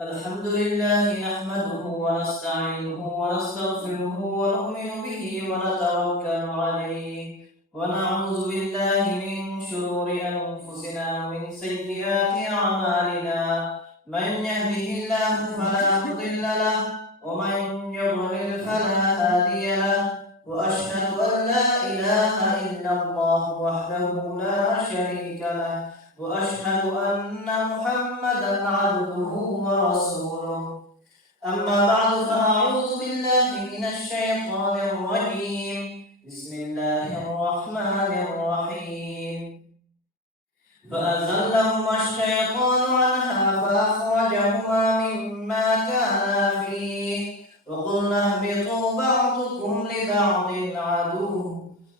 الحمد لله نحمده ونستعينه ونستغفره ونؤمن به ونتوكل عليه ونعوذ بالله من شرور أنفسنا ومن سيئات أعمالنا من يهده الله فلا مضل له ومن يضلل فلا هادي له وأشهد أن لا إله إلا الله وحده لا شريك له وأشهد أن محمدا عبده ورسوله أما بعد فأعوذ بالله من الشيطان الرجيم بسم الله الرحمن الرحيم فأزلهما الشيطان عنها فأخرجهما مما كانا فيه وقلنا اهبطوا بعضكم لبعض عدو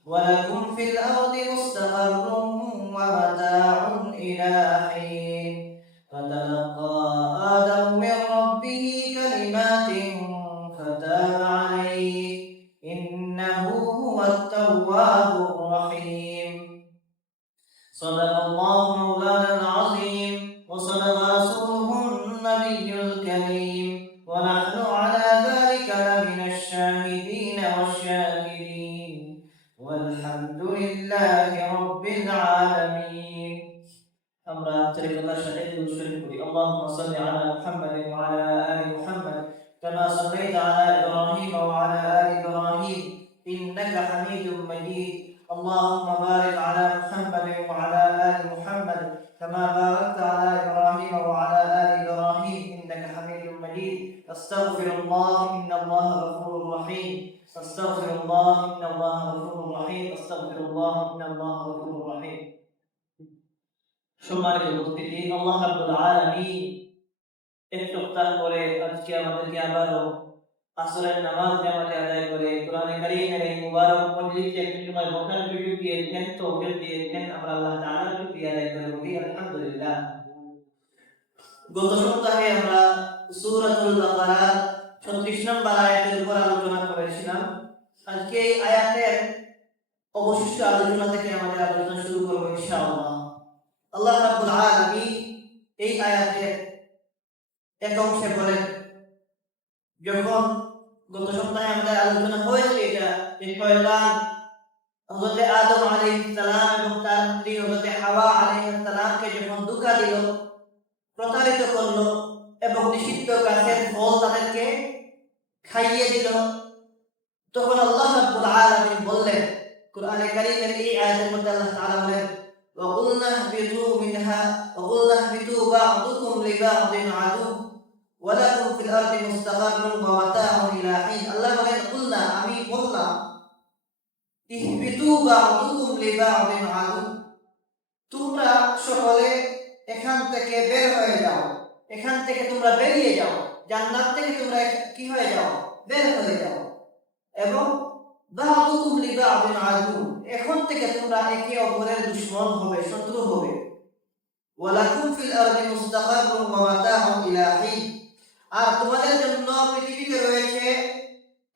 ولكم في الأرض مستقر ومتاع إلى حين فتلقى آدم من ربه كلمات فتاب عليه إنه هو التواب الرحيم صدق الله مولانا العظيم وصدق رسوله النبي الكريم ونحن على ذلك لمن الشاهدين والشاكرين والحمد لله رب العالمين আমরা আন্তরিকতার সাথে দুরূদ শরীফ পড়ি আল্লাহুম্মা সাল্লি আলা মুহাম্মাদিন ওয়া আলা আলি মুহাম্মাদ কামা সাল্লাইতা আলা ইব্রাহিম ওয়া আলা আলি ইব্রাহিম ইন্নাকা হামিদুম মাজিদ আল্লাহুম্মা বারিক আলা মুহাম্মাদিন ওয়া আলা আলি মুহাম্মাদ কামা বারাকতা আলা ইব্রাহিম ওয়া আলা আলি ইব্রাহিম ইন্নাকা হামিদুম মাজিদ আস্তাগফিরুল্লাহ ইন্নাল্লাহা গফুরুর রহিম আস্তাগফিরুল্লাহ ইন্নাল্লাহা গফুরুর রহিম আস্তাগফিরুল্লাহ ইন্নাল্লাহা গফুরুর রহিম সম্মানিত উপস্থিতি আল্লাহ রাব্বুল আলামিন এক সপ্তাহ পরে আজকে আমাদেরকে আবারও আসরের নামাজ জামাতে আদায় করে কোরআনে কারীমের এই মুবারক মজলিসে একটু সময় বসার সুযোগ দিয়েছেন, তৌফিক দিয়েছেন। আমরা আল্লাহ তাআলার শুকরিয়া আদায় করে বলি আলহামদুলিল্লাহ। গত সপ্তাহে আমরা সূরাতুল বাকারা 36 নম্বর আয়াতের উপর আলোচনা করেছিলাম। আজকে এই আয়াতের অবশিষ্ট আলোচনা থেকে আমাদের আলোচনা শুরু করব ইনশাআল্লাহ। আল্লাহ রাব্বুল আলামিন এই আয়াতে এক অংশে বলেন, যখন গত সপ্তাহে আমাদের আলোচনা হয়েছে এটা যে শয়তান হযরত আদম আলাইহিস সালাম এবং তার স্ত্রী হযরত হাওয়া আলাইহিস সালামকে যখন ধোঁকা দিল, প্রতারিত করলো এবং নিষিদ্ধ গাছের ফল তাদেরকে খাইয়ে দিল, তখন আল্লাহ রাব্বুল আলামিন বললেন কোরআনে কারীমের এই আয়াতের মধ্যে আল্লাহ তাআলা বলেন وَقُلْنَا اهْبِطُوا مِنْهَا وَقُلْنَا اهْبِطُوا بَعْضُكُمْ لِبَعْضٍ عَدُوٌّ وَلَكُمْ فِي الْأَرْضِ مُسْتَقَرٌّ وَمَتَاعٌ إِلَى حِينٍ। আল্লাহ বলেন কুলনা, আমি বললাম, ইহবিতু বা'দুকুম লিবা'দিন আদু, তোমরা সকলে এখান থেকে বের হয়ে যাও, এখান থেকে তোমরা বেরিয়ে যাও, জান্নাত থেকে তোমরা কি হয়ে যাও, বের হয়ে যাও, এবং বা'দুকুম লিবা'দিন আদু, এখন থেকে তোমরা একে অপরের দুশমন হবে, শত্রু হবে। ওয়ালাকুম ফিল আরদি মুস্তাকাররুন ওয়া মাতাউন ইলা হিন, আর তোমাদের জন্য পৃথিবীতে রয়েছে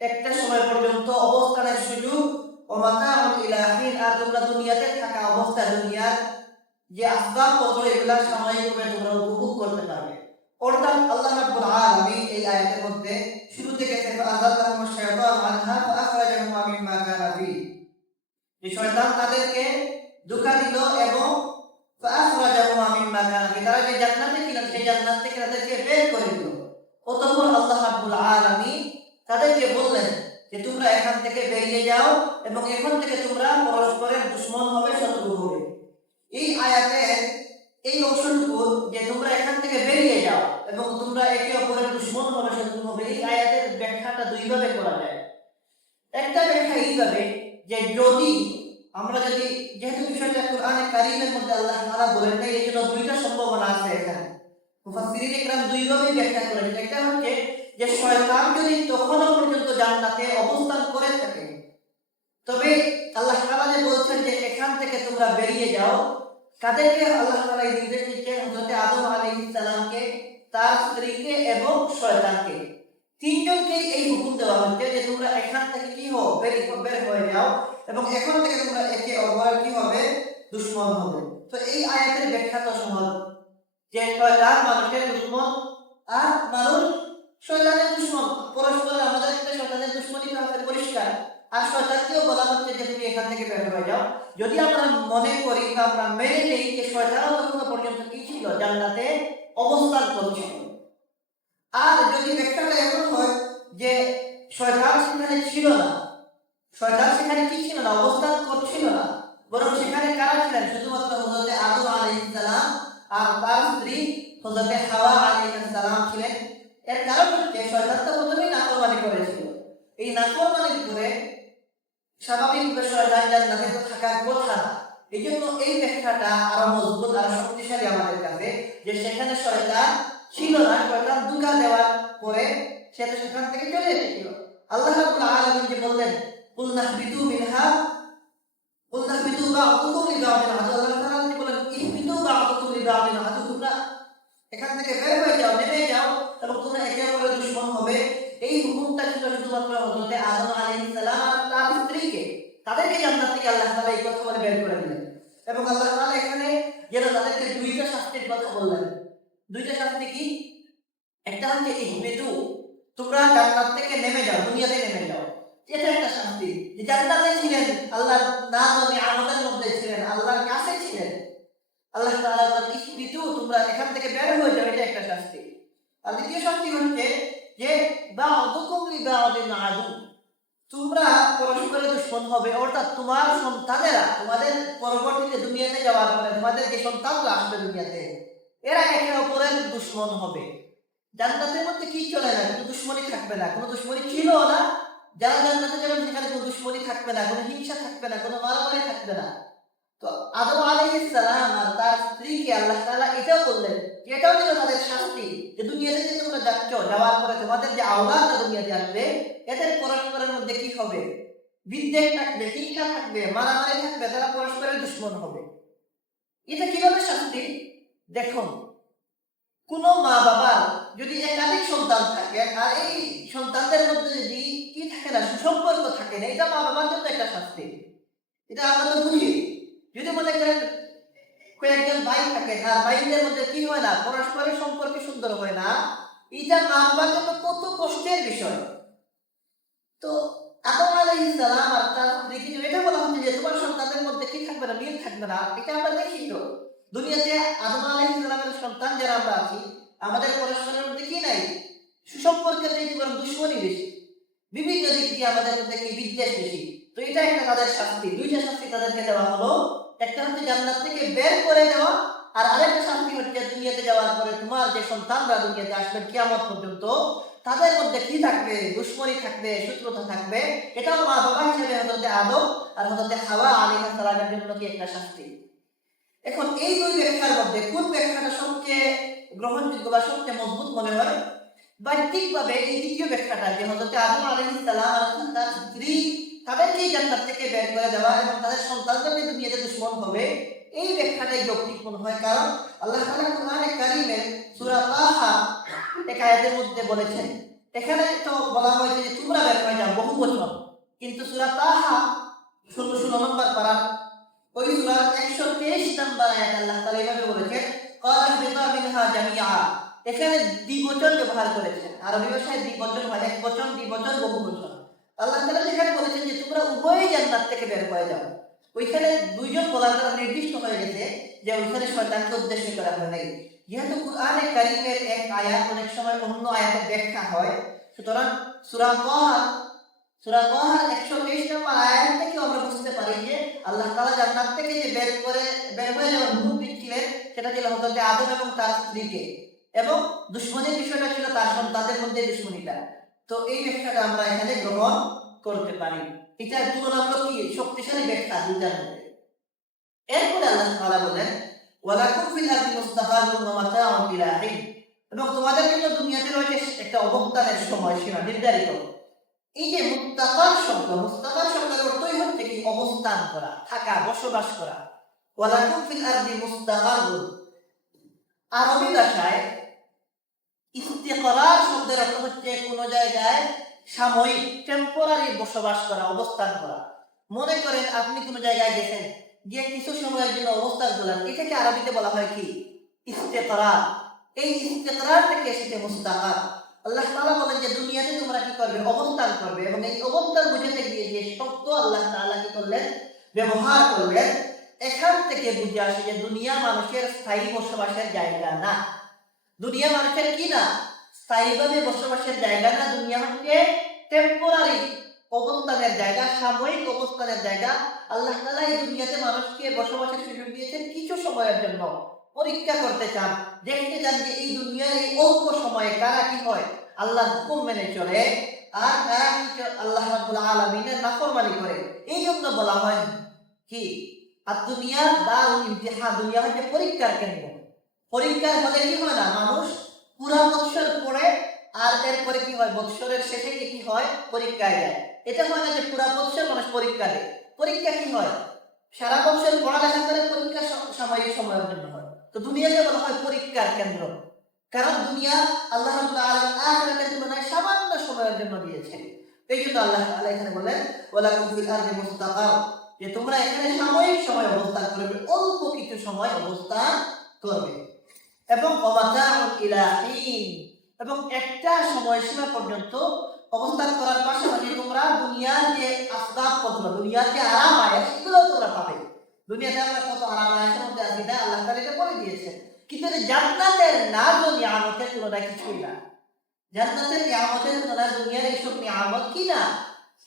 একটা সময় পর্যন্ত অবস্থানের সুযোগ, ওয়া মাতাউন ইলা হিন, আর তোমরা দুনিয়াতে থাকা অবস্থা দুনিয়ার যে আসবাবপত্র এগুলা সাময়িকভাবে তোমরা উপভোগ করতে পারবে। অর্থাৎ আল্লাহ রাব্বুল আলামিন এই আয়াতের মধ্যে শুরু থেকে ফাআযাল্লাহুমুশ শাইতানু আনহা ফাআখরাজাহুমা মিম্মা কানা ফি, যে শয়তান তাদেরকে ধোঁকা দিল এবং ফাআখরাজাহুমা মিম্মা কানা ফি, তারা যে জান্নাতে ছিল সেই জান্নাত থেকে তাদেরকে বের করে দিল। অতঃপর আল্লাহ রাব্বুল আলামিন তাদেরকে বললেন যে তোমরা এখান থেকে বেরিয়ে যাও এবং এখন থেকে তোমরা পরস্পরের দুশমন হবে, শত্রু হবে। এই আয়াতের এই অংশটুকু যে তোমরা এখান থেকে বেরিয়ে যাও এবং তোমরা একে অপরের দুশমন হবে, শত্রু হবে, এই আয়াতের ব্যাখ্যাটা দুইভাবে করা যায়। একটা ব্যাখ্যা এইভাবে যে যদি আমরা যেহেতু বিষয়টা কোরআনে কারীমের মধ্যে আল্লাহ তাআলা বলেন নাই, এই জন্য দুইটা সম্ভাবনা আছে এখানে। মুফাসসিরিন ইকরাম দুইভাবে ব্যাখ্যা করেন। একটা হচ্ছে যে শয়তান যদি তখনও পর্যন্ত জান্নাতে অবস্থান করে থাকে, তবে আল্লাহ তাআলা যে বলছেন যে এখান থেকে তোমরা বেরিয়ে যাও, কাদেরকে আল্লাহ তাআলা নির্দেশ দিচ্ছেন? হযরত আদম আলাইহিস সালামকে, তার স্ত্রীকে এবং শয়তানকে, তিনজনকে এই হুকুম দেওয়া হচ্ছে যে তোমরা এখান থেকে কি হও, বের হয়ে যাও এবং এখন থেকে তোমরা একে অপরের কি হবে, দুশমন হবে। তো এই আয়াতের ব্যাখ্যা তো সহজ যে শয়তান মানুষের দুশমন আর মানুষ শয়তানের দুশমন, পরস্পর আমাদের সাথে শয়তানের দুশমনী আমাদের পরিষ্কার। আর শয়তানকেও বলা হচ্ছে যে তুমি এখান থেকে বের হয়ে যাও। যদি আমরা মনে করি বা আমরা মেনে নেই যে শয়তানও তখন পর্যন্ত কি ছিল, জান্নাতে অবস্থান করছিল। আর যদি ব্যাখ্যাটা এমন হয় যে শয়তান সেখানে ছিল না, শয়তান সেখানে কি ছিল না, অবস্থান করছিল না, বরং সেখানে কারা ছিলেন? শুধুমাত্র হযরত আদম আলাইহিস সালাম আর তার স্ত্রী হযরত হাওয়া আলাইহিস সালাম ছিলেন। এর কারণ হচ্ছে শয়তান তো প্রথমেই নাফরমানি করেছিল। এই নাফরমানি করে স্বাভাবিকভাবে শয়তান জান্নাতে তো থাকার কথা না। এই জন্য এই ব্যাখ্যাটা আরো মজবুত আর শক্তিশালী আমাদের কাছে, যে সেখানে শয়তান ছিল না, শয়তান ধোঁকা দেওয়ার পরে সে তো সেখান থেকে চলে এসেছিল। আল্লাহ রাব্বুল আলামিন যে বললেন কুলনা বিদু মিনহা কুলনা বিদু বা'দুকুম লিবা'দিন আদু, আল্লাহ তাআলা যে বলেন ইহবিতু বা'দুকুম লিবা'দিন আদু, তোমরা এখান থেকে বের হয়ে যাও, নেমে যাও এবং তোমরা একে অপরের দুশমন হবে। এই হুকুমটা ছিল শুধুমাত্র হযরত আদম আলাইহিস সালাম আর তার স্ত্রীকে, তাদেরকে জান্নাত থেকে আল্লাহ তাআলা এই কথা বলে বের করে দিলেন। এবং আল্লাহ তাআলা এখানে যেন তাদেরকে দুইটা শাস্তির কথা বললেন। দুইটা শাস্তি কি? একটা হচ্ছে ইহবিতু, তোমরা জান্নাত থেকে নেমে যাও, দুনিয়াতে নেমে যাও। এটা একটা শাস্তি, যে জান্নাতে ছিলেন, আল্লাহর নাম ও নিয়ামতের মধ্যে ছিলেন, আল্লাহর কাছে ছিলেন। আল্লাহ তাআলা বলেন ইহবিতু, তোমরা এখান থেকে বের হয়ে যাও, এটা একটা শাস্তি। আর দ্বিতীয় শাস্তি হচ্ছে যে বা'দুকুম লিবা'দিন আদু, তোমরা পরস্পরের দুশমন হবে। অর্থাৎ তোমার সন্তানেরা, তোমাদের পরবর্তীতে দুনিয়াতে যাওয়ার পরে তোমাদের যে সন্তানরা আসবে দুনিয়াতে, এরা একে অপরের দুশমন হবে। জান্নাতের মধ্যে কি চলে না, কোনো দুশমনী থাকবে না, কোনো দুশমনী ছিল না। যারা জান্নাতে যাবেন সেখানে কোনো দুশমনী থাকবে না, কোনো হিংসা থাকবে না, কোনো মারামারি থাকবে না। তো আদম আলাইহিস সালাম আর তার স্ত্রীকে আল্লাহ তাআলা এটাও বললেন, এটাও ছিল তাদের শাস্তি, যে দুনিয়াতে যে তোমরা যাচ্ছ, যাওয়ার পরে তোমাদের যে আওলাদরা দুনিয়াতে আসবে, এদের পরস্পরের মধ্যে কি হবে? বিদ্বেষ থাকবে, হিংসা থাকবে, মারামারি থাকবে, তারা পরস্পরের দুশমন হবে। এটা কিভাবে শাস্তি? দেখুন, কোন মা বাবার যদি একাধিক সন্তান থাকে আর এই সন্তানদের মধ্যে যদি কি থাকে না, সুসম্পর্ক থাকে না, এটা মা বাবার জন্য একটা শাস্তি। এটা আমরা তো বুঝি। যদি মনে করেন কয়েকজন ভাই থাকে আর ভাইদের মধ্যে কি হয় না, পরস্পরের সম্পর্ক সুন্দর হয় না, এটা মা বাবার জন্য কত কষ্টের বিষয়। তো আদম আলাইহিস সালাম আর তার স্ত্রীকে এটা বলা হচ্ছে যে তোমার সন্তানদের মধ্যে কি থাকবে না, মিল থাকবে না। এটা আমরা দেখি তো দুনিয়াতে আদম আলাইহিস সালামের সন্তান যারা আমরা আছি, আমাদের পরস্পরের মধ্যে কি নাই, সুসম্পর্কের থেকে বরং দুশমনী বেশি, বিভিন্ন দিক দিয়ে আমাদের মধ্যে কি বিদ্বেষ বেশি। তো এটা একটা তাদের শাস্তি, দুইটা শাস্তি তাদেরকে দেওয়া হলো। একটা হচ্ছে জান্নাত থেকে বের করে দেওয়া, আর আরেকটা শাস্তি হচ্ছে দুনিয়াতে যাওয়ার পরে তোমার যে সন্তানরা দুনিয়াতে আসবে কিয়ামত পর্যন্ত, তাদের মধ্যে কি থাকবে, দুশমনী থাকবে, শত্রুতা থাকবে। এটাও মা বাবা হিসেবে হযরত আদম আর হযরত হাওয়া আলাইহিস সালামের জন্য কি একটা শাস্তি। এখন এই দুই ব্যাখ্যার মধ্যে কোন ব্যাখ্যাটা সবচেয়ে গ্রহণযোগ্য বা সবচেয়ে মজবুত মনে হয়? বাহ্যিকভাবে এই দ্বিতীয় ব্যাখ্যাটা, যে হযরত আদম আলাইহিস সালাম আর তার স্ত্রী তাদেরকে জান্নাত থেকে বের করে দেওয়া এবং তাদের সন্তানরা দুনিয়াতে দুশমন হবে, এই ব্যাখ্যাটাই যৌক্তিক মনে হয়। কারণ আল্লাহ তাআলা কোরআনে কারীমে সূরা তাহা এক আয়াতের মধ্যে বলেছেন, এখানে তো বলা হয়েছে যে তোমরা বের হয়ে যাও, বহুবচন, কিন্তু সূরা তাহা 16 নম্বর পারা ওই সূরার 123 নম্বর আয়াত আল্লাহ তাআলা এভাবে বলেছেন ক্বালা বিতা মিনহা জামিআ। এখানে দ্বিবচন ব্যবহার করেছেন। আরবি ভাষায় দ্বিবচন হয়, একবচন, দ্বিবচন, বহুবচন। আল্লাহ তাআলা যেখানে বলেছেন যে তোমরা উভয়ই জান্নাত থেকে বের হয়ে যাও, ওইখানে দুইজন বলার দ্বারা নির্দিষ্ট হয়ে গেছে যে ওইখানে শয়তানকে উদ্দেশ্য করা হয় নাই। যেহেতু কুরআনে কারীমের এক আয়াত অনেক সময় অন্য আয়াতের ব্যাখ্যা হয়, সুতরাং সূরা তাহার 123 নম্বর আয়াত থেকে আমরা বুঝতে পারি যে আল্লাহ তাআলা জান্নাত থেকে যে বের হয়ে যাওয়ার হুকুম দিচ্ছিলেন, সেটা ছিল হযরত আদম এবং তার স্ত্রীকে, এবং দুশমনের বিষয়টা ছিল তার সন্তানদের মধ্যে দুশমনীটা। তো এই ব্যাখ্যাটা আমরা এখানে গ্রহণ করতে পারি। এটা তুলনামূলক কি শক্তিশালী ব্যাখ্যা দুইটার মধ্যে। এরপরে আল্লাহ তাআলা বলেন ওয়ালাকুম ফিল আরদি মুস্তাকারুন ওয়া মাতাউন ইলা হিন, এবং তোমাদের জন্য দুনিয়াতে রয়েছে একটা অবস্থানের সময়সীমা নির্ধারিত। এই যে মুস্তাকার শব্দের অর্থই হচ্ছে কি অবস্থান করা, থাকা, বসবাস করা। ওয়ালাকুম ফিল আরদি মুস্তাকারুন, আরবি ভাষায় ইস্তিকরার শব্দের অর্থ হচ্ছে কোন জায়গায় সাময়িক, টেম্পোরারি বসবাস করা, অবস্থান করা। মনে করেন আপনি কোন জায়গায় গেছেন, গিয়ে কিছু সময়ের জন্য অবস্থান করলেন, এটাকে আরবিতে বলা হয় কি ইস্তিকরার। এই ইস্তিকরার থেকে এসেছে মুস্তাকার। আল্লাহ তাআলা বলেন যে দুনিয়াতে তোমরা কি করবে, অবস্থান করবে, এবং এই অবস্থান বুঝাতে গিয়ে যে শব্দ আল্লাহ তাআলা কি করলেন, ব্যবহার করলেন, এখান থেকে বুঝে আসে যে দুনিয়া মানুষের স্থায়ী বসবাসের জায়গা না। দুনিয়া মানুষের কি না, স্থায়ীভাবে বসবাসের জায়গা না। দুনিয়া হচ্ছে টেম্পোরারি অবস্থানের জায়গা, সাময়িক অবস্থানের জায়গা। আল্লাহ তাআলা এই দুনিয়াতে মানুষকে বসবাসের সুযোগ দিয়েছেন কিছু সময়ের জন্য, পরীক্ষা করতে চান, দেখতে চান যে এই দুনিয়ার এই অল্প সময়ে কারা কি হয়, আল্লাহর হুকুম মেনে চলে, আর কারা কি আল্লাহ রাব্বুল আলামিনের নাফরমানি করে। এই জন্য বলা হয় কি, আর দুনিয়া দারুল ইমতিহান, দুনিয়া হচ্ছে পরীক্ষার কেন্দ্র। পরীক্ষার হলে কি হয় না, মানুষ পুরা বৎসর পড়ে আর এরপরে কি হয়, বৎসরের শেষে কি হয়, পরীক্ষায় যায়। এটা হয় না যে পুরা বৎসর মানুষ পরীক্ষা দেয়। পরীক্ষা কি হয়, সারা বছর পড়ালেখা করে, পরীক্ষা সাময়িক সময়ের জন্য হয়। তো দুনিয়াকে বলা হয় পরীক্ষার কেন্দ্র, কারণ দুনিয়া আল্লাহ রাব্বুল আলামিন আখিরাতের তুলনায় সামান্য সময়ের জন্য দিয়েছেন। এই জন্য আল্লাহ তাআলা এখানে বলেন ওয়ালাকুম ফিল আরদি মুস্তাকার, যে তোমরা এখানে সাময়িক সময় অবস্থান করবে, অল্প কিছু সময় অবস্থান করবে, এবং ওয়ামাতাউন ইলা হিন, এবং একটা সময়সীমা পর্যন্ত অবস্থান করার পাশাপাশি তোমরা দুনিয়ার যে আসবাবপত্র, দুনিয়ার যে আরাম আয়েশ, এগুলো তোমরা পাবে। দুনিয়াতে আমরা কত আরাম আয়েশের মধ্যে আছি না, আল্লাহ তাআলা এটা বলে দিয়েছেন। কিন্তু জান্নাতের নাজ ও নিয়ামতের তুলনায় কিছুই না। জান্নাতের নিয়ামতের তুলনায় দুনিয়ার এইসব নিয়ামত কি না,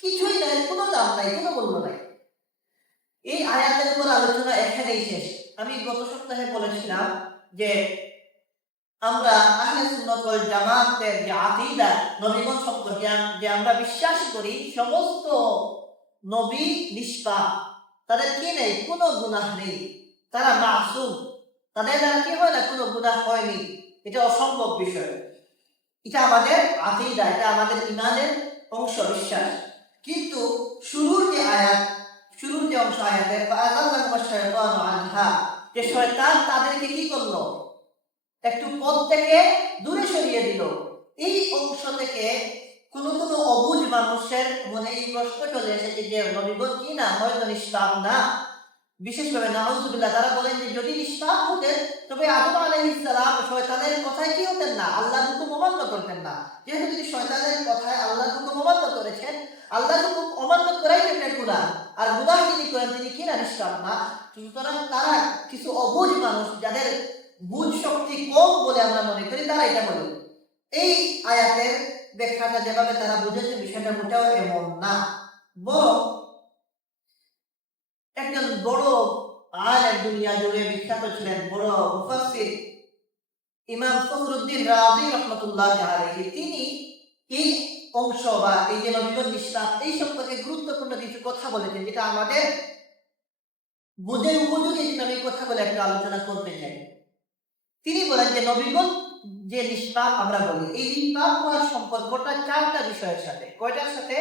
কিছুই নাই, কোনো দাম নাই, কোনো মূল্য নাই। এই আয়াতের উপর আলোচনা এখানেই শেষ। আমি গত সপ্তাহে বলেছিলাম যে আমরা আহলে সুন্নাত ওয়াল জামাতের যে আকীদা, নবীগণ সম্পর্কে যে আমরা বিশ্বাস করি সমস্ত নবী নিষ্পাপ, তাদের কি নেই, কোনো গুনাহ নেই, তারা মাসুম, তাদের দ্বারা কি হয় না, কোনো গুনাহ হয়নি। এটা অসম্ভব বিষয়, এটা আমাদের আকীদা, এটা আমাদের ঈমানের অংশ, বিশ্বাস। কিন্তু শুরুর যে আয়াত, শুরুর যে অংশ আয়াতের ফাআযাল্লাহুম আশ-শাইতানু আনহা, যে শয়তান তাদেরকে কি করলো, একটু পথ থেকে দূরে সরিয়ে দিল। এই অংশ থেকে কোন কোন অবুঝ মানুষের মনে এই প্রশ্ন চলে এসেছে যে নবীগণ কি না, হয়তো নিষ্পাপ না। বিশেষভাবে নাউযুবিল্লাহ, তারা বলেন যে যদি নিষ্পাপ হতেন তবে আদম আলাইহিস সালাম শয়তানের কথায় কি হতেন না, আল্লাহর হুকুম অমান্য করতেন না। যেহেতু যদি শয়তানের কথায় আল্লাহর হুকুম অমান্য করেছেন, আল্লাহর হুকুম অমান্য করাই একটা গুনাহ, আর গুনাহ যিনি করেন তিনি কি না, নিষ্পাপ না। সুতরাং তারা কিছু অবুঝ মানুষ, যাদের বুঝ শক্তি কম বলে আমরা মনে করি, তারা এটা বলে। এই আয়াতের ব্যাখ্যাটা যেভাবে তারা বুঝেছে, বিষয়টা মোটেও এমন না। বরং একজন বড় আলেম, দুনিয়া জুড়ে বিখ্যাত ছিলেন, বড় মুফাসসির ইমাম ফখরুদ্দিন রাজি রাহমাতুল্লাহ আলাইহি, তিনি এই অংশ বা এই যে নবীগণ নিষ্পাপ, এই সম্পর্কে গুরুত্বপূর্ণ কিছু কথা বলেছেন, যেটা আমাদের বুঝের উপযোগী। আমি কথা বলে একটা আলোচনা করতে চাই। তিনি বলেন যে নবীগণ যে নিষ্পাপ আমরা বলি, এই নিষ্পাপ হওয়ার সম্পর্কটা চারটা বিষয়ের সাথে। কয়টার সাথে?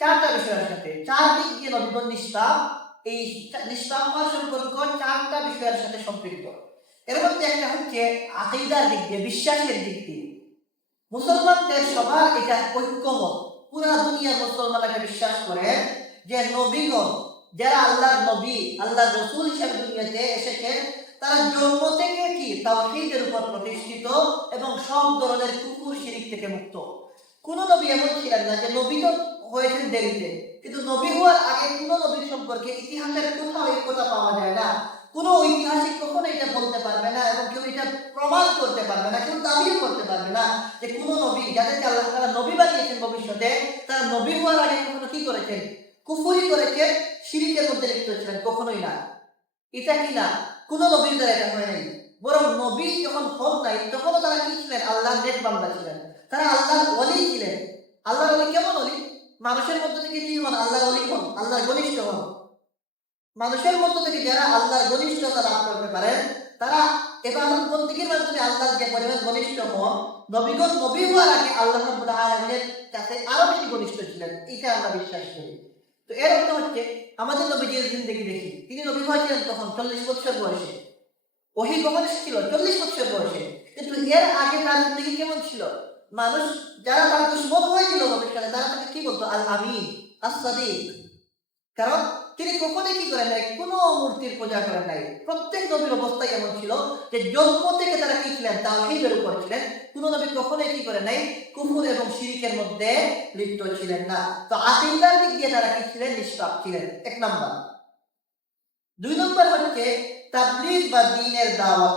চারটা বিষয়ের সাথে। চার দিক দিয়ে নবীগণ নিষ্পাপ, এই নিষ্পাপ হওয়ার সম্পর্ক চারটা বিষয়ের সাথে সম্পৃক্ত। এর মধ্যে একটা হচ্ছে আকীদার দিক দিয়ে, বিশ্বাসের দিক দিয়ে। মুসলমানদের সবার এটা ঐক্যমত, পুরা দুনিয়ার মুসলমানরা বিশ্বাস করে যে নবীগণ, যারা আল্লাহর নবী, আল্লাহর রাসূল হিসেবে দুনিয়াতে এসেছেন, তারা জন্ম থেকে কি তাওহীদের উপর প্রতিষ্ঠিত এবং সব ধরনের কুফর শিরক থেকে মুক্ত। কোন নবী এমন ছিলেন না, যে নবী তো হয়েছেন দেরিতে, কিন্তু নবী হওয়ার আগে কোন নবীর সম্পর্কে ইতিহাসের কোথাও এই কথা পাওয়া যায় না। কোন ঐতিহাসিক কখনো এটা বলতে পারবে না, এবং কেউ এটা প্রমাণ করতে পারবে না, কেউ দাবিও করতে পারবে না যে কোন নবী, যাদেরকে আল্লাহ তাআলা নবী বানিয়েছেন ভবিষ্যতে, তারা নবী হওয়ার আগে কখনো কি করেছেন, কুফরি করেছেন, শিরকের মধ্যে লিপ্ত ছিলেন, কখনোই না। এটা কি না, কোন নবীর দ্বারা এটা হয় নাই। বরং নবী যখন হন নাই, তখনও তারা কি ছিলেন, আল্লাহর নেক বান্দা ছিলেন, তারা আল্লাহর ওলি ছিলেন। আল্লাহর ওলি কেমন ওলি? মানুষের মধ্য থেকে কি হন, আল্লাহর ওলি হন, আল্লাহর ঘনিষ্ঠ হন। মানুষের মধ্য থেকে যারা আল্লাহর ঘনিষ্ঠতা লাভ করতে পারেন, তারা ইবাদত বন্দেগীর মাধ্যমে আল্লাহর যে পরিমাণ ঘনিষ্ঠ হন, নবীগণ নবী হওয়ার আগে আল্লাহ রাব্বুল আলামিনের কাছে আরো বেশি ঘনিষ্ঠ ছিলেন, এটা আমরা বিশ্বাস করি। তো এর অর্থ হচ্ছে আমাদের নবীজির জিন্দেগি দেখি, তিনি নবী হয়েছিলেন তখন 40 বছর বয়সে, ওহী কখন এসেছিল 40 বছর বয়সে। কিন্তু এর আগে তার জিন্দেগি কেমন ছিল? মানুষ যারা তার দুশমন হয়েছিল নবীর সাথে, তারা তাকে কি বলতো, আল আমিন, আস সাদিক। কারণ তিনি কখনোই কি করেন নাই, কোনো মূর্তির পূজা করেন নাই। প্রত্যেক নবীর অবস্থায় এমন ছিল যে জন্ম থেকে তারা কি ছিলেন, তাওহীদের উপর ছিলেন। কোন নবী কখনোই কি করেন নাই, কুফর এবং শিরকের মধ্যে লিপ্ত ছিলেন না। তো আকীদার দিক দিয়ে তারা কি ছিলেন, নিষ্পাপ ছিলেন, এক নাম্বার। দুই নম্বর হচ্ছে তাবলীগ বা দ্বীনের দাওয়াত।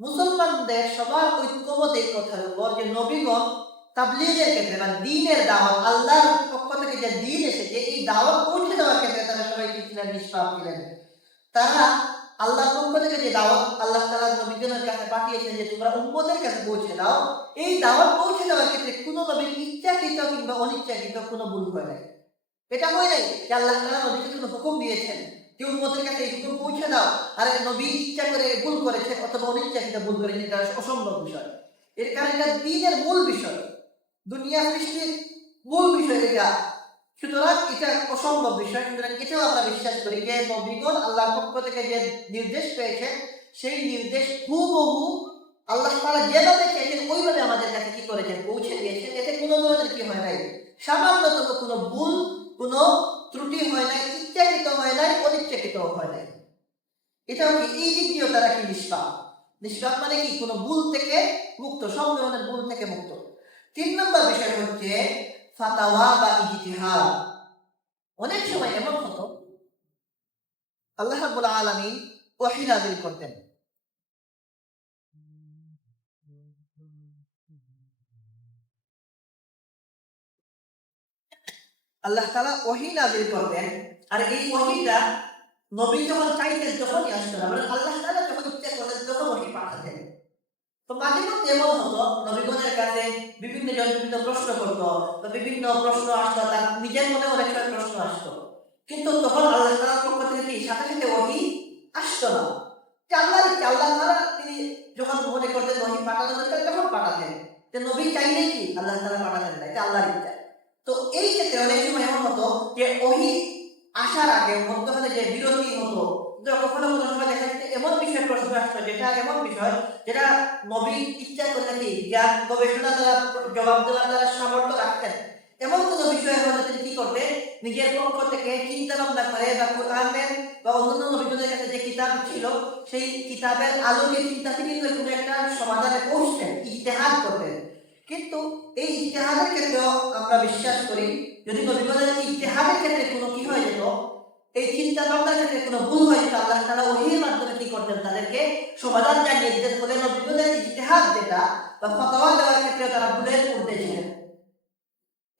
মুসলমানদের সবার ঐক্যমত এই কথার উপর যে নবীগণ তাবলীগের ক্ষেত্রে বা দ্বীনের দাওয়াত, আল্লাহর পক্ষ থেকে যে দ্বীন এসেছে এই দাওয়াত পৌঁছে দেওয়ার ক্ষেত্রে তারা সবাই কি ছিলেন, নিষ্পাপ ছিলেন। তারা আল্লাহর পক্ষ থেকে যে দাওয়াত আল্লাহ তাআলা নবীগণের কাছে পাঠিয়েছেন যে তোমরা উম্মতের কাছে পৌঁছে দাও, এই দাওয়াত পৌঁছে দেওয়ার ক্ষেত্রে কোনো নবীর ইচ্ছাকৃত কিংবা অনিচ্ছাকৃত কোনো ভুল হয় নাই। এটা হয় নাই যে আল্লাহ তাআলা নবীকে কোনো হুকুম দিয়েছেন যে উম্মতের কাছে এই হুকুম পৌঁছে দাও, আর নবী ইচ্ছা করে ভুল করেছে অথবা অনিচ্ছাকৃত ভুল করেছে, এটা অসম্ভব বিষয়। এর কারণ এটা দ্বীনের মূল বিষয়, দুনিয়া সৃষ্টির মূল বিষয় এটা। সুতরাং এটা অসম্ভব বিষয়। সুতরাং এটাও আমরা বিশ্বাস করি যে নবীগণ আল্লাহর পক্ষ থেকে যে নির্দেশ পেয়েছেন সেই নির্দেশ হুবহু আল্লাহ তাআলা যেভাবে চেয়েছেন ওইভাবে আমাদের কাছে কি করেছেন, পৌঁছে দিয়েছেন। এতে কোনো ধরনের কি হয় নাই, সামান্যতম কোনো ভুল, কোনো ত্রুটি হয় নাই, ইচ্ছাকৃত হয় নাই, অনিচ্ছাকৃত হয় নাই। এটাও কি এই দিক দিয়েও তারা কি নিষ্পাপ। নিষ্পাপ মানে কি, কোনো ভুল থেকে মুক্ত, সব ধরনের ভুল থেকে মুক্ত। তিন নম্বর বিষয় হচ্ছে ফাতাওয়া বা ইজতিহাদ। অনেক সময় এমন হতো আল্লাহ রাব্বুল আলামিন ওহী নাযিল করতেন। আল্লাহ তাআলা ওহী নাযিল করতেন, আর এই ওহীটা নবী যখন চাইতেন তখনই আসতো না, মানে আল্লাহ তাআলা যখন ইচ্ছা করতেন তখন ওহী পাঠাতেন। তো মাঝে মধ্যে এমন হতো নবীগণের কাছে বিভিন্ন জন বিভিন্ন প্রশ্ন করতো, তো বিভিন্ন প্রশ্ন আসতো, তার নিজের মনে অনেক সময় প্রশ্ন আসতো, কিন্তু তখন আল্লাহ তাআলার পক্ষ থেকে কি সাথে সাথে ওহী আসতো না। আল্লাহর ইচ্ছা, আল্লাহ তাআলা তিনি যখন মনে করতেন ওহী পাঠানো দরকার তখন পাঠাতেন। যে নবী চাইলে কি আল্লাহ তাআলা পাঠাতেন না, এটা আল্লাহর ইচ্ছা। তো এই ক্ষেত্রে অনেক সময় এমন হতো যে ওহী আসার আগে মধ্যখানে যে বিরতি হতো, কখনো কোনো সময় দেখা যাচ্ছে এমন বিষয়ে প্রশ্ন আসতো যেটা এমন বিষয় যেটা নবী ইচ্ছা করলে কি জ্ঞান গবেষণা দ্বারা জবাব দেওয়ার দ্বারা সামর্থ্য রাখতেন। এমন কোনো বিষয় হলে তিনি কি করতেন, নিজের পক্ষ থেকে চিন্তা ভাবনা করে বা কোরআনের বা অন্যান্য নবীদের কাছে যে কিতাব ছিল সেই কিতাবের আলোকে চিন্তা থেকে কোনো একটা সমাধানে পৌঁছতেন, ইজতিহাদ করতেন। কিন্তু এই ইজতিহাদের ক্ষেত্রেও আমরা বিশ্বাস করি যদি নবীগণের ইজতিহাদের ক্ষেত্রে কোনো কি হয়ে যেত, এই চিন্তা ভাবনার ক্ষেত্রে কোনো ভুল হয়ে যেত, আল্লাহ তাআলা ওহীর মাধ্যমে কি করতেন, তাদেরকে সমাধান জানিয়ে দিতেন। ফলে নবীগণের ইজতিহাদ যেটা বা ফতোয়া দেওয়ার ক্ষেত্রে তারা ভুলের ঊর্ধ্বে ছিলেন।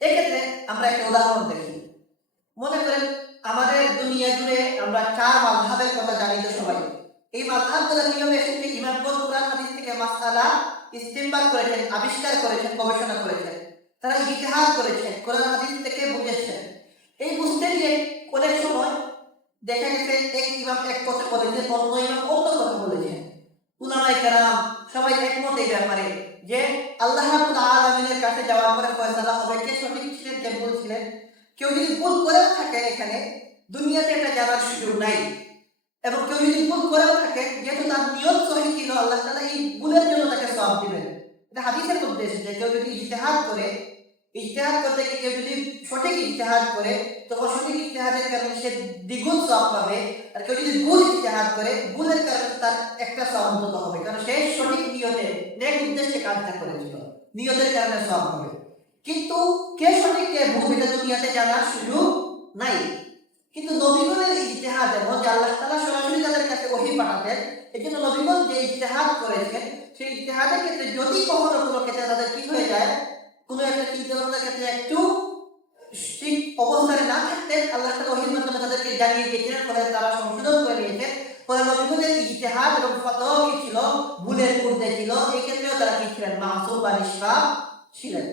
এক্ষেত্রে আমরা একটা উদাহরণ দেখি। মনে করেন আমাদের দুনিয়া জুড়ে আমরা চার মাযহাবের কথা জানি তো সবাই। এই মাযহাবগুলো কিভাবে এসেছে, ইমামগণ কুরআন হাদিস থেকে মাসআলা ইস্তেমবাত করেছেন, আবিষ্কার করেছেন, গবেষণা করেছেন, তারা ইজতিহাদ করেছেন, কোরআন হাদিস থেকে বুঝেছেন। এই বুঝতে গিয়ে অনেক সময় দেখা গেছে এক ইমাম এক কথা বলেছেন, অন্য ইমাম অন্য কথা বলেছেন। উলামায়ে কেরাম সবাই একমত এই ব্যাপারে যে আল্লাহ রাব্বুল আলামিনের কাছে যাওয়ার পরে ফয়সালা হবে কে সঠিক ছিলেন কে ভুল ছিলেন। কেউ যদি ভুল করেও থাকে এখানে দুনিয়াতে এটা জানার সুযোগ নাই, এবং কেউ যদি ভুল করেও থাকে যেহেতু তার নিয়ত সহিহ ছিল আল্লাহ তাআলা এই ভুলের জন্য তাকে সওয়াব দিবেন। এটা হাদিসের মধ্যে এসেছে কেউ যদি ইজতিহাদ করে, ইজতিহাদ করতে গিয়ে কেউ যদি সঠিক ইজতিহাদ করে তখন সঠিক ইজতিহাদের কারণে সে দ্বিগুণ সওয়াব পাবে, আর কেউ যদি ভুল ইজতিহাদ করে ভুলের কারণে তার একটা সওয়াব অন্তত হবে, কারণ সে সঠিক নিয়তে নেক উদ্দেশ্যে কাজটা করেছিল, নিয়তের কারণে সওয়াব হবে। কিন্তু কে সঠিক কে ভুল এটা দুনিয়াতে জানার সুযোগ নাই। কিন্তু নবীগণের ইজতিহাদ এবং যে আল্লাহ তাআলা সরাসরি তাদের কাছে ওহী পাঠাতেন, এজন্য নবীগণ যে ইজতিহাদ করেছেন সেই ইজতিহাদের ক্ষেত্রে যদি কখনো কোনো ক্ষেত্রে তাদের কি হয়ে যায়, কোনো একটা চিন্তা ভাবনার ক্ষেত্রে একটু ঠিক অবস্থানে না থাকতেন, আল্লাহ তাআলা ওহীর মাধ্যমে তাদেরকে জানিয়ে দিয়েছিলেন, ফলে তারা সংশোধন করে নিয়েছেন। ফলে নবীগণের ইজতিহাদ এবং ফতোয়া কি ছিল, ভুলের ঊর্ধ্বে ছিল। এই ক্ষেত্রেও তারা কি ছিলেন, মাসুম বা নিষ্পাপ ছিলেন।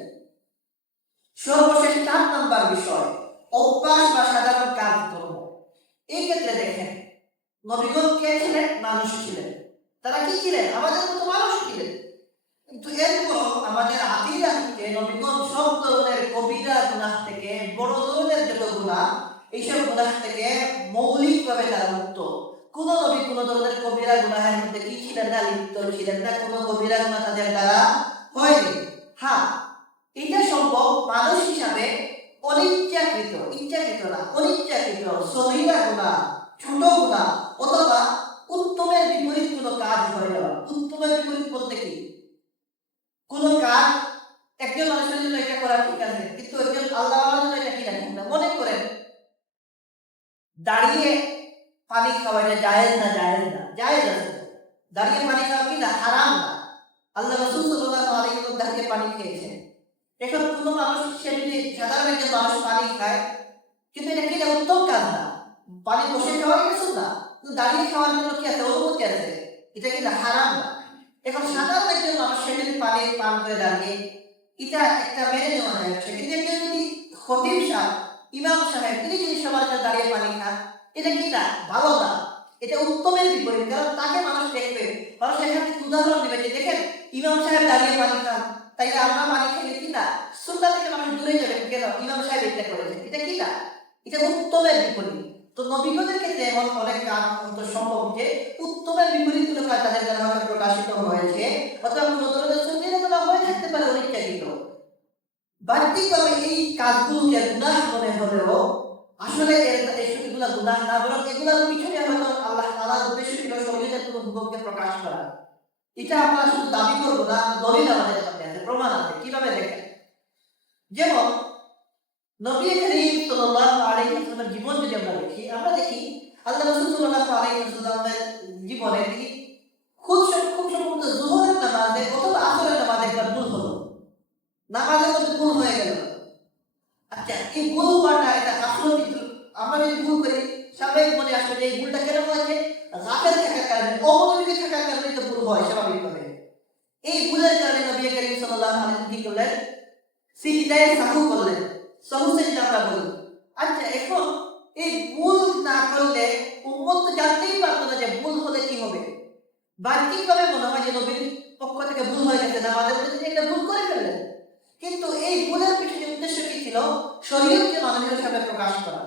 সর্বশেষ 4 নাম্বার বিষয় অভ্যাস বা সাধারণ কাজকর্ম। এই ক্ষেত্রে দেখেন নবীগণ কে ছিলেন, মানুষ ছিলেন। তারা কি ছিলেন, আমাদের মতো মানুষ ছিলেন। কিন্তু এরপর আমাদের আকীদা থেকে নবীগণ সব ধরনের কবিরা গুনাহ থেকে বড় ধরনের যত গুনাহ এইসব গুনাহ থেকে মৌলিকভাবে তারা মুক্ত। কোন নবী কোন ধরনের কবিরা গুনাহের মধ্যে কি ছিলেন না, লিপ্ত ছিলেন না, কোন কবিরা গুনাহ তাদের দ্বারা হয়নি। হ্যাঁ, এটা সম্ভব মানুষ হিসাবে ইচ্ছাকৃত না, অনিচ্ছাকৃত সহিলা গুনাহ, ছোট গুনাহ অথবা উত্তমের বিপরীত কোনো কাজ করে যাওয়া। উত্তমের বিপরীত বলতে কি? কোন কাজ একজন মানুষের জন্য এটা করা ঠিক আছে, কিন্তু একজন আল্লাহর জন্য এটা কি ঠিক না। মনে করেন দাঁড়িয়ে পানি খাওয়া, এটা জায়েজ না? জায়েজ আছে। দাঁড়িয়ে পানি খাওয়া কি না? হারাম না। আল্লাহ রাসূল সাল্লাল্লাহু আলাইহি ওয়াসাল্লাম দাঁড়িয়ে পানি খেয়েছেন। এখন কোন মানুষ, সে যদি সাধারণ একজন মানুষ পানি খায়, কিন্তু এটা কি না? উত্তম কাজ না। পানি বসে খাওয়াই কিছু না, কিন্তু দাঁড়িয়ে খাওয়ার জন্য কি আছে? অনুমতি আছে। এটা কি না? হারাম না। এখন সাধারণ একজন মানুষ সে যদি পানি পান করে দাঁড়িয়ে, এটা একটা মেনে নেওয়া যায়। কিন্তু একজন যদি খতিব সাহেব, ইমাম সাহেব, তিনি যদি সবার কাছে দাঁড়িয়ে পানি খান, এটা কি না? ভালো না। এটা উত্তমের বিপরীত। কারণ তাকে মানুষ দেখবে, মানুষ এখান থেকে উদাহরণ নেবে যে দেখেন ইমাম সাহেব দাঁড়িয়ে পানি খান, তাইলে আমরা পানি খেলে কি না সুন্নাহ থেকে মানুষ দূরে যাবে। কেন? ইমাম সাহেব এটা করেছেন। এটা কি না? এটা উত্তমের বিপরীত। তো নবীগণের ক্ষেত্রে এমন অনেক কাজ হয়তো সম্ভব যে উত্তমের বিপরীত কোনো কাজ তাদের দ্বারা হয়তো প্রকাশিত হয়েছে, অথবা কোনো ধরনের সুন্নাহ হয়ে থাকতে পারে অনিচ্ছাকৃত। বাহ্যিকভাবে এই কাজগুলোকে গুনাহ মনে হলেও আসলে এগুলা গুনাহ না, বরং এগুলার পিছনে হয়তো আল্লাহ তাআলার উদ্দেশ্য ছিল শরীয়তের কোনো হুকুমকে প্রকাশ করা। এটা আমরা শুধু দাবি করবো না, দলিল আমাদের সামনে আছে, প্রমাণ আছে। কিভাবে দেখেন, যেমন নবী করিম সাল্লাল্লাহু আলাইহি ওয়াসাল্লামের জীবন যদি আমরা দেখি, আমরা দেখি আল্লাহ রাসূল সাল্লাল্লাহু আলাইহি ওয়াসাল্লামের জীবনে তিনি খুব সম্ভবত যোহরের নামাজে অথবা আসরের নামাজে একবার ভুল হলো, নামাজের মধ্যে ভুল হয়ে গেল। আচ্ছা, এই ভুল হওয়াটা এটা আসলে কিন্তু আমরা যদি ভুল করি, স্বাভাবিক মনে আসবে যে এই ভুলটা কেন হয়েছে? গাফেল থাকার কারণে, অমনোযোগী থাকার কারণে তো ভুল হয় স্বাভাবিকভাবে। এই ভুলের কারণে নবী করিম সাল্লাল্লাহু আলাইহি ওয়াসাল্লাম কি করলেন? সিজদায়ে সাহু করলেন, সাহু সিজদা আমরা বলি। আচ্ছা, এখন এই ভুল না করলে উম্মত তো জানতেই পারতো না যে ভুল হলে কি হবে। বাহ্যিকভাবে মনে হয় যে নবীর পক্ষ থেকে ভুল হয়ে গেছে, নামাজের মধ্যে তিনি একটা ভুল করে ফেললেন। কিন্তু এই ভুলের পিছনে উদ্দেশ্য কি ছিল? শরীয়তকে মানুষের সামনে প্রকাশ করা।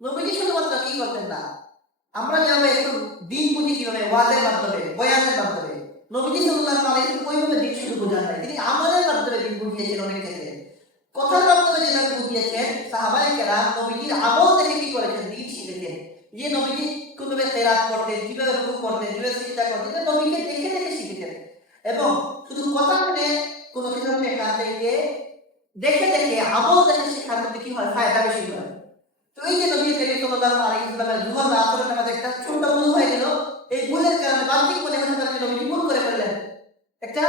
নবীজি শুধুমাত্র কি করতেন না, আমরা যেভাবে এখন দিন বুঝি কিভাবে? ওয়াজের মাধ্যমে, বয়ানের মাধ্যমে। নবীজি সাল্লাল্লাহু আলাইহি ওয়াসাল্লাম ওইভাবে দিন শুধু বোঝান নাই, তিনি আমলের মাধ্যমে দিন বুঝিয়েছেন। অনেক ক্ষেত্রে কথার মাধ্যমে যেভাবে বুঝিয়েছেন, সাহাবায়ে কেরাম নবীজির আমল দেখে কি করেছেন? দিন শিখেছেন। যে নবীজি কিভাবে কিরাত করতেন, কিভাবে রুকু করতেন, কিভাবে সিজদা করতেন, এটা নবীকে দেখে দেখে শিখেছেন। এবং শুধু কথা শুনে কোনো কিছু শেখা থেকে দেখে দেখে আমল দেখে শেখার মধ্যে কি হয়? ফায়দা বেশি হয়। তো এই যে নবী করিম সাল্লাল্লাহু আলাইহি ওয়াসাল্লামের যুবক আসরের নামাজে একটা ছোট ভুল হয়ে গেল, এই ভুলের কারণে বাহ্যিক মনে হতে পারে নবী ভুল করে ফেললেন, একটা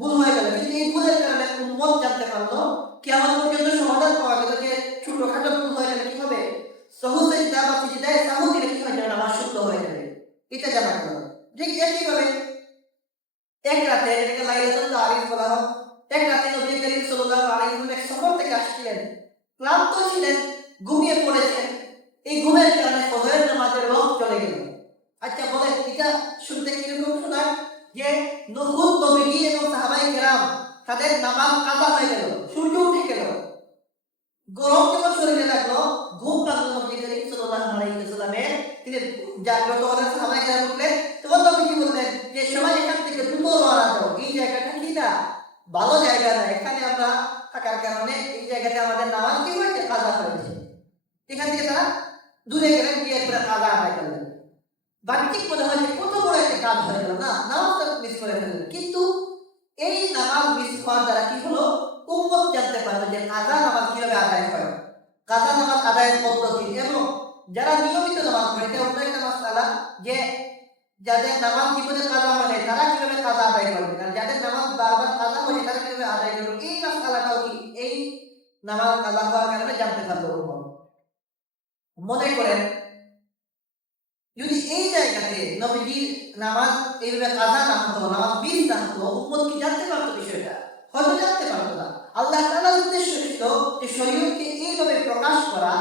ভুল হয়ে গেল। কিন্তু এই ভুলের কারণে উম্মত জানতে পারলো, কিয়ামত পর্যন্ত সমাধান পাওয়া গেল যে ছোটখাটো ভুল হয়ে গেলে কি হবে? সাহু সিজদা বা সিজদায়ে সাহু দিলে কি হয়? নামাজ শুদ্ধ হয়ে যাবে। এটা জানা গেল। ঠিক একইভাবে এক রাতে, এটাকে লাইলাতুল তারিফ বলা হয়, এক রাতে নবী করিম সাল্লাল্লাহু আলাইহি ওয়াসাল্লাম এক সফর থেকে আসছিলেন, ক্লান্ত ছিলেন, ঘুমিয়ে পড়েছেন। এই ঘুমের কারণে ফজরের নামাজের ওয়াক্ত চলে গেল। আচ্ছা বলেন, এটা শুনতে কিরকম শোনায়? যে নবুত নবী এবং সাহাবায়ে কেরাম তাদের নামাজ কাজা হয়ে গেল, সূর্য উঠে গেল, গরম যখন শরীরে লাগলো, ঘুম ভাঙলো নবী করিম সাল্লাল্লাহু আলাইহি ওয়াসাল্লামের। তিনি জাগ্রত হলেন, সাহাবায়ে কেরাম উঠলেন। তখন নবীজি বললেন যে সবাই এখান থেকে দ্রুত রওনা দাও, এই জায়গাটা কি না ভালো জায়গা না, এখানে আমরা থাকার কারণে এই জায়গাতে আমাদের নামাজ কি হয়েছে? কাজা হয়েছে। এখান থেকে তারা দূরে গেলেন, গিয়ে পুরো কাজা আদায় করলেন। বাহ্যিক মনে হয় যে কত বড় একটা কাজ হয়ে গেল, না নামাজটা মিস করে ফেললেন। কিন্তু এই নামাজ মিস হওয়ার দ্বারা কি হলো? উম্মত জানতে পারলো যে কাজা নামাজ কিভাবে আদায় হয়, কাজা নামাজ আদায়ের পদ্ধতি। এবং যারা নিয়মিত নামাজ পড়ে, এটা অন্য একটা মাসআলা যে যাদের নামাজ জীবনে কাজা হয় তারা কিভাবে কাজা আদায় করবে, আর যাদের নামাজ বারবার কাজা হয় তারা কিভাবে আদায় করবে, এই মাসআলাটাও কি এই নামাজ কাজা হওয়ার কারণে জানতে পারলো উম্মত। মনে করেন যদি এই জায়গাতে নবীজির নামাজ এইভাবে কাজা না হতো, নামাজ মিস না হতো, উম্মত কি জানতে পারতো বিষয়টা? হয়তো জানতে পারতো না। আল্লাহ তাআলার উদ্দেশ্য ছিল যে শরীয়তকে এইভাবে প্রকাশ করা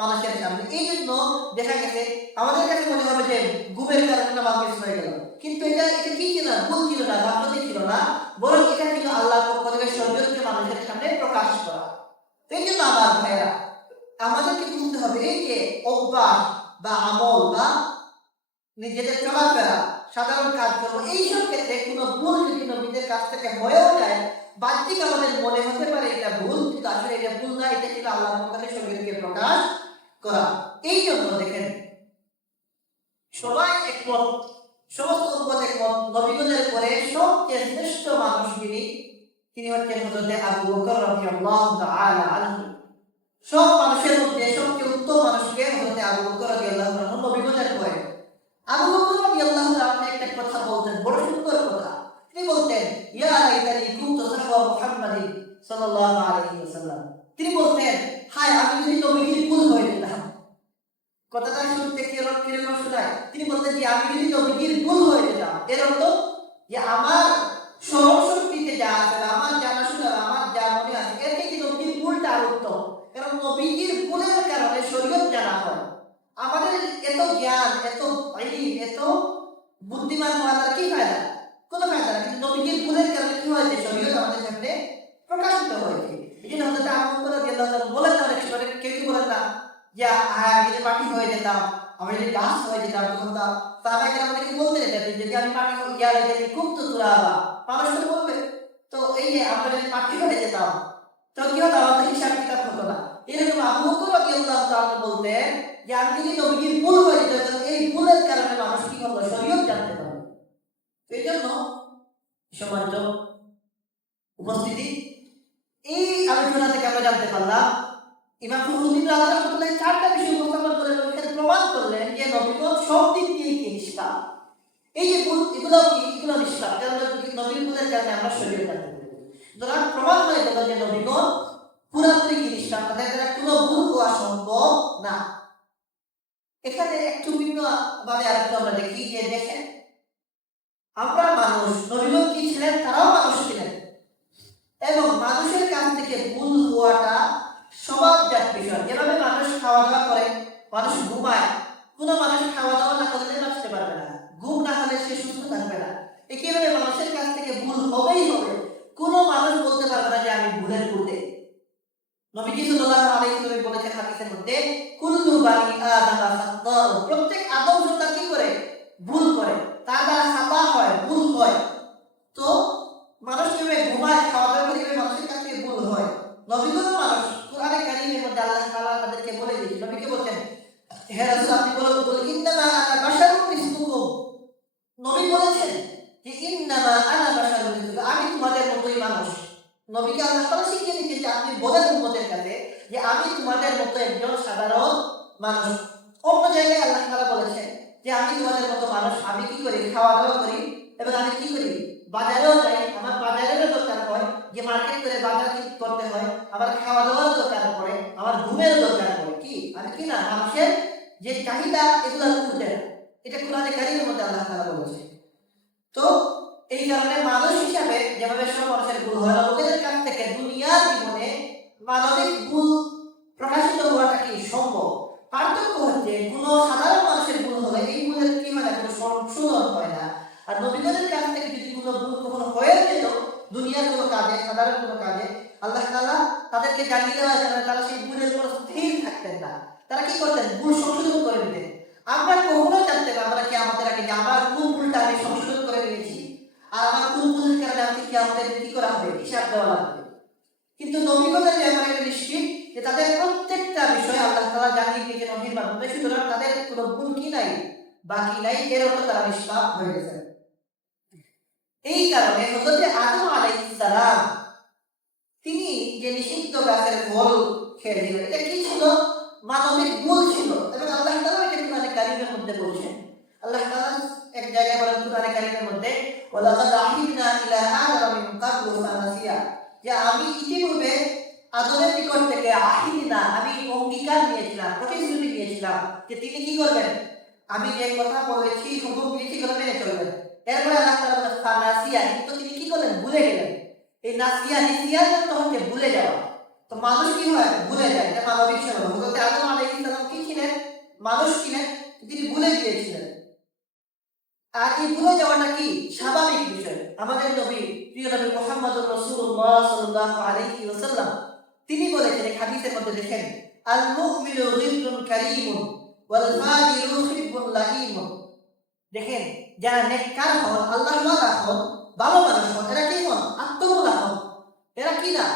মানুষের সামনে। এই জন্য দেখা গেছে আমাদের কাছে মনে হবে যে ঘুমের কারণে নামাজ মিস হয়ে গেল, কিন্তু এটা কি ছিল না? ভুল ছিল না, গাফলতি ছিল না, বরং এটা ছিল আল্লাহর পক্ষ থেকে শরীয়তকে মানুষের সামনে প্রকাশ করা। এই জন্য আমার ভাইরা, আমাদেরকে বুঝতে হবে এই যে অভ্যাস বা আমল বা নিজেদের চলাফেরা, সাধারণ কাজকর্ম, এইসব ক্ষেত্রে কোনো ভুল যদি নবীদের কাছ থেকে হয়েও যায়, বাহ্যিক আমাদের মনে হতে পারে এটা ভুল, কিন্তু আসলে এটা ভুল না, এটা ছিল আল্লাহর পক্ষ থেকে শরীয়তকে প্রকাশ করা। এই জন্য দেখেন সবাই একমত, সমস্ত উম্মত একমত, নবীগণের পরে সবচেয়ে শ্রেষ্ঠ মানুষ তিনি হচ্ছেন হযরত আবু বকর রাদিয়াল্লাহু তাআলা আনহু। সব মানুষের মধ্যে সবচেয়ে উত্তম মানুষকে হযরত আবু বকর রাদিয়াল্লাহু আনহু নবীগণের পরে। আবু বকর রাদিয়াল্লাহু আনহু একটা কথা বলতেন, বড় সুন্দর কথা। তিনি বলতেন, ইয়া লাইতানি কুনতু সাহবা মুহাম্মাদিন সাল্লাল্লাহু আলাইহি ওয়াসাল্লাম। তিনি বলতেন, হায় আমি যদি নবীজির কুল হয়ে যেতাম। কথাটা শুনতে কিরকম শোনায়? তিনি বলতেন যে আমি যদি নবীজির কুল হয়ে যেতাম, এর অর্থ যে আমার স্মরণ শক্তিতে যা আছে, আমার জানাশোনা, আমার যা মনে আছে, এর থেকে নবীজির কুলটা আরো উত্তম। কারণ নবীজির কুলের কারণে শরীয়ত জানা হয়। আমাদের এত জ্ঞান, এত ইলম, এত বুদ্ধিমান হওয়ার তার কি ফায়দা? কোনো ফায়দা না। কিন্তু নবীজির কুলের কারণে কি হয়েছে? শরীয়ত আমাদের সামনে প্রকাশিত হয়েছে। এই জন্য হযরত আবু বকর রাদিয়াল্লাহু আনহু বলেন না, অনেক সময় কেউ কি বলেন না যে হ্যাঁ আমি যদি পাখি হয়ে যেতাম, আমি যদি গাছ হয়ে যেতাম, তখন সাহাবায়ে কেরাম আমাদেরকে বলতে যেতেন যদি আমি পাখি হয়ে গেলে যদি খুব তো তুরাবা, মানুষ তো বলবে। তো এই যে আমরা যদি পাখি হয়ে যেতাম তো কি হতো? আমাদের হিসাব কিতাব হতো না। এরকম আবু বকর রাদিয়াল্লাহু তাআলা বলতেন যে আমি যদি নবীজির ভুল হয়ে যেত, এই ভুলের কারণে মানুষ কি হলো? শরীয়ত জানতে পারবে। এই জন্য সম্মানিত উপস্থিতি, এই আলোচনা থেকে আমরা জানতে পারলাম ইমাম ফখরুদ্দীন রাজি রাহমাতুল্লাহ চারটা বিষয় উপস্থাপন করে প্রমাণ করলেন যে নবীগণ সব দিক দিয়ে কি নিষ্কাম। এই যে এগুলো নিষ্কাম, কারণ নবীর ভুলের কারণে আমরা শরীয়ত জানতে পারি। সুতরাং প্রমাণ হয়ে গেল যে নবীগণ পুরাপুরি কি নিষ্কাম, তাদের দ্বারা কোনো ভুল হওয়া সম্ভব না। এখানে একটু ভিন্ন ভাবে আরেকটু আমরা দেখি যে দেখেন আমরা মানুষ, নবীগণ কি ছিলেন? তারাও মানুষ ছিলেন, এবং মানুষের কাছ থেকে ভুল হওয়াটা স্বভাবজাত বিষয়। যেভাবে মানুষ খাওয়া দাওয়া করে, মানুষ ঘুমায়, কোনো মানুষ খাওয়া দাওয়া না করলে বাঁচতে পারবে না, ঘুম না হলে সে সুস্থ থাকবে না। একইভাবে মানুষের কাছ থেকে ভুল হবেই হবে। কোনো মানুষ বলতে পারবে না যে আমি ভুলের ঊর্ধ্বে। নবীজি সাল্লাল্লাহু আলাইহি ওয়াসাল্লাম বলেছেন হাদিসের মধ্যে, কুল্লু বানি আদম খাতা, প্রত্যেক আদম সন্তান কি করে? ভুল করে, তার দ্বারা খাতা হয়, ভুল হয়। তো মানুষ কিভাবে ঘুমায়, খাওয়া দাওয়া করে, কিভাবে মানুষের কাছ থেকে ভুল হয়? নবীগণ মানুষ। কোরআনে কারীমের মধ্যে আল্লাহ তাআলা তাদেরকে বলে দিয়েছেন, নবীকে বলেন, হে রাসূল আপনি বলুন ইন্নামা আনা বাশারুন মিসলুকুম। নবী বলেছেন যে ইন্নামা আনা বাশারুন মিসলুকুম, আমি তোমাদের মতোই মানুষ। নবীকে আল্লাহ তাআলা শিখিয়ে দিয়েছেন যে আপনি বলেন উম্মতের কাছে যে আমি তোমাদের মতো একজন সাধারণ মানুষ। অন্য জায়গায় আল্লাহ তাআলা বলেছেন যে আমি তোমাদের মতো মানুষ, আমি কি করি? খাওয়া দাওয়া করি, এবং আমি কি করি? বাজারেও যাই, আমার বাজারেরও দরকার হয়, যে মার্কেট করে বাজার করতে হয়, আমার খাওয়া দাওয়ার দরকার পড়ে, আমার ঘুমের দরকার পড়ে। কি আমি কি না মানুষের যে চাহিদা এগুলো পূর্ণ। এটা কোরআনে কারীমের মধ্যে আল্লাহ তাআলা বলেছে। তো এই কারণে মানুষ হিসাবে যেভাবে সব মানুষের ভুল হয়, লোকেদের কাছ থেকে দুনিয়ার জীবনে মানবিক ভুল প্রকাশিত হওয়াটা কি সম্ভব। পার্থক্য হচ্ছে কোনো সাধারণ মানুষের ভুল হলে এই ভুলের কি হয় না, কোনো সংশোধন হয় না। আর নবীগণের কাছ থেকে যদি কোনো ভুল কখনো হয়ে যেত দুনিয়ার কোনো কাজে, সাধারণ কোনো কাজে, আল্লাহ তাআলা তাদেরকে জানিয়ে দেওয়া যেন তারা সেই ভুলের উপর স্থির থাকতেন না। তারা কি করতেন? ভুল সংশোধন করে দিতেন। আমরা কখনো জানতে পারবো না কি আমাদের আগে যে আমার কোন ভুলটা আমি সংশোধন করে নিয়েছি, আর আমার কোন ভুলের কারণে আমাকে কি আমাদের কি করা হবে, হিসাব দেওয়া লাগবে। কিন্তু নবীগণের ব্যাপারে এটা নিশ্চিত যে তাদের প্রত্যেকটা বিষয় আল্লাহ তাআলা জানিয়ে দিয়েছেন নবীর মাধ্যমে। সুতরাং তাদের কোনো ভুল কি নাই, বাকি নাই, এর অর্থ তারা নিষ্পাপ হয়ে গেছে। এই কারণে হযরত আদম আলাইহিস সালাম তিনি যে নিষিদ্ধ গাছের ফল খেয়েছিলেন, এটা কি ছিল? মানবিক ভুল ছিল। এবং আল্লাহ তাআলা এটা কোরআনে কারীমের মধ্যে বলেছেন। আল্লাহ তাআলা এক জায়গায় বলেন কোরআনে কারীমের মধ্যে, ওয়ালাকাদ আহিদনা ইলা আদম মিন ক্বাবলু ফানাসিয়া, যে আমি ইতিপূর্বে আদমের নিকট থেকে আহিদনা, আমি অঙ্গীকার নিয়েছিলাম, প্রতিশ্রুতি নিয়েছিলাম যে তিনি কি করবেন, আমি যে কথা বলেছি, হুকুম দিয়েছি, সেগুলো মেনে চলবেন। এরপরে আল্লাহ তাআলা বলেন ফানাসিয়া, কিন্তু তিনি কি করলেন? ভুলে গেলেন। এই নাসিয়া নিসিয়ান তো হচ্ছে ভুলে যাওয়া। তো মানুষ কি হয়? ভুলে যায়। এটা মানবিক স্বভাব। হযরত আদম আলাইহিস সালাম কি ছিলেন? মানুষ ছিলেন, তিনি ভুলে গিয়েছিলেন। আর এই ভুলে যাওয়াটা কি স্বাভাবিক বিষয়। আমাদের নবী, প্রিয় নবী মুহাম্মদুর রাসূলুল্লাহ সাল্লাল্লাহু আলাইহি ওয়াসাল্লাম তিনি বলেছেন এই হাদিসের মধ্যে, দেখেন, আল মুমিনু গিফরুন কারীমুন ওয়াল ফাজিরু খিব্বুন লাঈমুন। দেখেন, যারা নেককার হন, আল্লাহর ওয়ালা হন, ভালো মানুষ হন, এরা কি হন? আত্মমূলা হন। এরা কি না?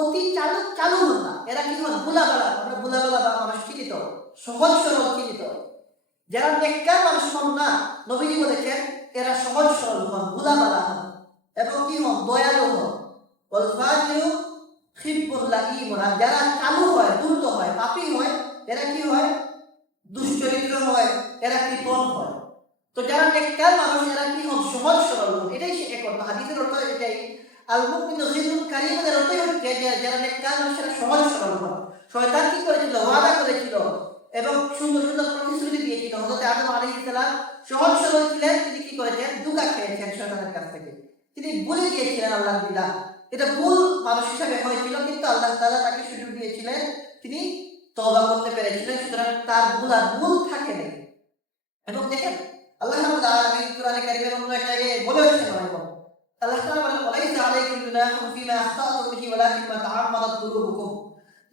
অতি চালু হন না। এরা কি হন বুলাবালা, আমরা বুলাবালা বা মানুষ চিনিত, সহজ সরল চিনিত। যারা নেককার মানুষ হন না, নবীজি বলেছেন এরা সহজ সরল হন, বুলাবালা হন এবং কি হন দয়ালু হন। ওয়াল ফাজিরু হিব্বুল লাঈম, যারা চালু হয়, দ্রুত হয়, পাপী হয়, এরা কি হয় দুশ্চরিত্র হয়, এরা কৃপণ হয়। তো যারা নেককার মানুষ এরা কি হন সহজ সরল হন, এটাই শিখে করতো। হাদিসের অর্থ এটাই, আল মুমিনু যিল্লুন কারীমের অর্থই হচ্ছে যে যারা নেককার মানুষ এরা সহজ সরল হন। শয়তান কি করেছিল, ওয়াদা করেছিল এবং সুন্দর সুন্দর প্রতিশ্রুতি দিয়েছিল। হযরত আদম আলাইহিস সালাম সহজ সরল ছিলেন, তিনি কি করেছেন ধোঁকা খেয়েছেন শয়তানের কাছ থেকে, তিনি ভুলে গিয়েছিলেন আল্লাহর বিধান। এটা ভুল মানুষ হিসাবে হয়েছিল, কিন্তু আল্লাহ তাআলা তাকে সুযোগ দিয়েছিলেন, তিনি তওবা করতে পেরেছিলেন, সুতরাং তার ভুল থাকে নাই। এবং দেখেন আল্লাহ রাব্বুল আলামিন কোরআনে কারীমের অন্য এক জায়গায় বলেছেন, আল্লাহ তাআলা বলেন ওয়ালাইসা আলাইকুম জুনাহুন ফিমা আখতাতুম বিহি ওয়ালাকিন মা তাআম্মাদাত কুলুবুকুম,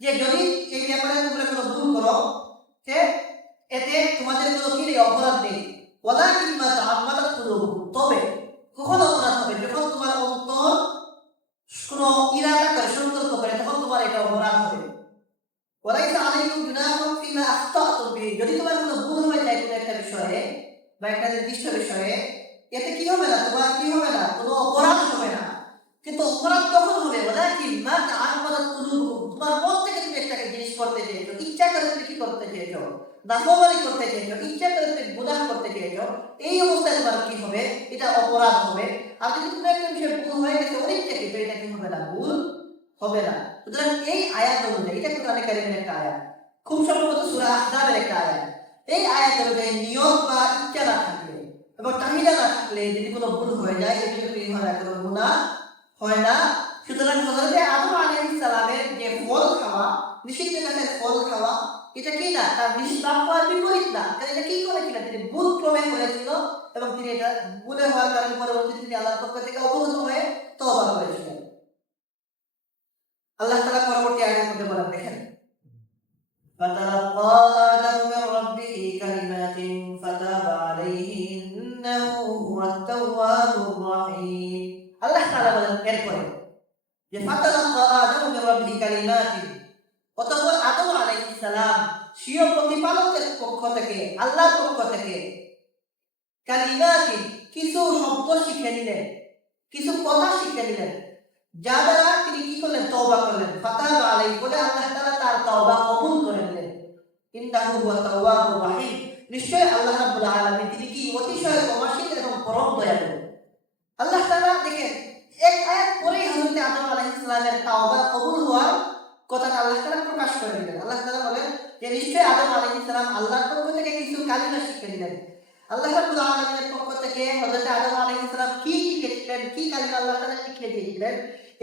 যে যদি এই ব্যাপারে তোমরা কোনো ভুল করো যে এতে তোমাদের কোনো কি নেই, অপরাধ নেই। ওয়ালাকিন মা তাআম্মাদাত কুলুবুকুম, তবে কখন অপরাধ হবে, যখন তোমার অন্তর কোনো ইরাদা করে সংকল্প করে, তখন তোমার এটা অপরাধ হবে। ওয়ালাইসা আলাইকুম জুনাহুন ফিমা আখতাতুম বিহি, যদি তোমার কোনো ভুল হয়ে যায় কোনো একটা বিষয়ে বা একটা নির্দিষ্ট বিষয়ে, এতে কি হবে না, তোমার কি হবে না, কোনো অপরাধ হবে না। কিন্তু অপরাধ তখন হবে ওয়ালাকিন মা তাআম্মাদাত কুলুবুকুম, তোমার মন থেকে তুমি একটা জিনিস করতে চেয়েছো, ইচ্ছা করে তুমি কি করতে চেয়েছো, নাফরমানি করতে চেয়েছো, ইচ্ছা করে তুমি গুনাহ করতে চেয়েছো, এই অবস্থায় তোমার কি হবে, এটা অপরাধ হবে। আর যদি তুমি একটা বিষয় ভুল হয়ে গেছে অনিচ্ছাকৃত, এটা কি হবে না, ভুল হবে না। সুতরাং এই আয়াত অনুযায়ী, এটা কোরআনে কারীমের একটা আয়াত, খুব সম্ভবত সূরা আহজাবের একটা আয়াত। এই আয়াত অনুযায়ী নিয়ত বা ইচ্ছা না থাকলে এবং চাহিদা না থাকলে যদি কোনো ভুল হয়ে যায়, এটা কিন্তু কি হয় না, কোনো গুনাহ হয় না। সুতরাং হযরত আদম আলাইহিস সালামের যে ফল খাওয়া, নিষিদ্ধ গাছের ফল খাওয়া, এটা কি না, তার নিষ্পাপ হওয়ার বিপরীত না। এটা কি করেছিলেন, তিনি ভুল ক্রমে করেছিল এবং তিনি এটা ভুলে হওয়ার কারণে পরবর্তীতে তিনি আল্লাহর পক্ষ থেকে অবগত হয়ে তওবা করেছিলেন। আল্লাহ তাআলা পরবর্তী আয়াতের মধ্যে বলেন, দেখেন فتلقى آدم من ربه كلمات فتاب عليه إنه هو التواب الرحيم। আল্লাহ তাআলা বলেন এরপরে যে ফাতালাক্কা আদামু মির রাব্বিহি কালিমাতিন, অতঃপর আদম আলাইহিস সালাম স্বীয় প্রতিপালকের পক্ষ থেকে, আল্লাহর পক্ষ থেকে কালিমাতিন কিছু শব্দ শিখে নিলেন, কিছু কথা শিখে নিলেন, যা দ্বারা তিনি কি করলেন, তওবা করলেন। ফাতাবা আলাইহি বলে আল্লাহ তাআলা তার তওবা কবুল করে নিলেন। ইন্নাহু হুয়া তাওয়াবুর রহিম, নিশ্চয় আল্লাহ রাব্বুল আলামিন তিনি কি অতিশয় ক্ষমাশীল এবং পরম দয়ালু। আল্লাহ তাআলা দেখেন এক আয়াত পরেই হযরত আদম আলাইহিস সালামের তওবা কবুল হওয়ার কথাটা আল্লাহ তাআলা প্রকাশ করে দিলেন। আল্লাহ তাআলা বলেন যে নিশ্চয় আদম আলাইহিস সালাম আল্লাহর পক্ষ থেকে কিছু কালিমা শিখে নিলেন। আল্লাহ রাব্বুল আলামিনের পক্ষ থেকে হযরত আদম আলাইহিস সালাম কি শিখেছিলেন, কি কালিমা আল্লাহ তাআলা শিখিয়ে দিয়েছিলেন,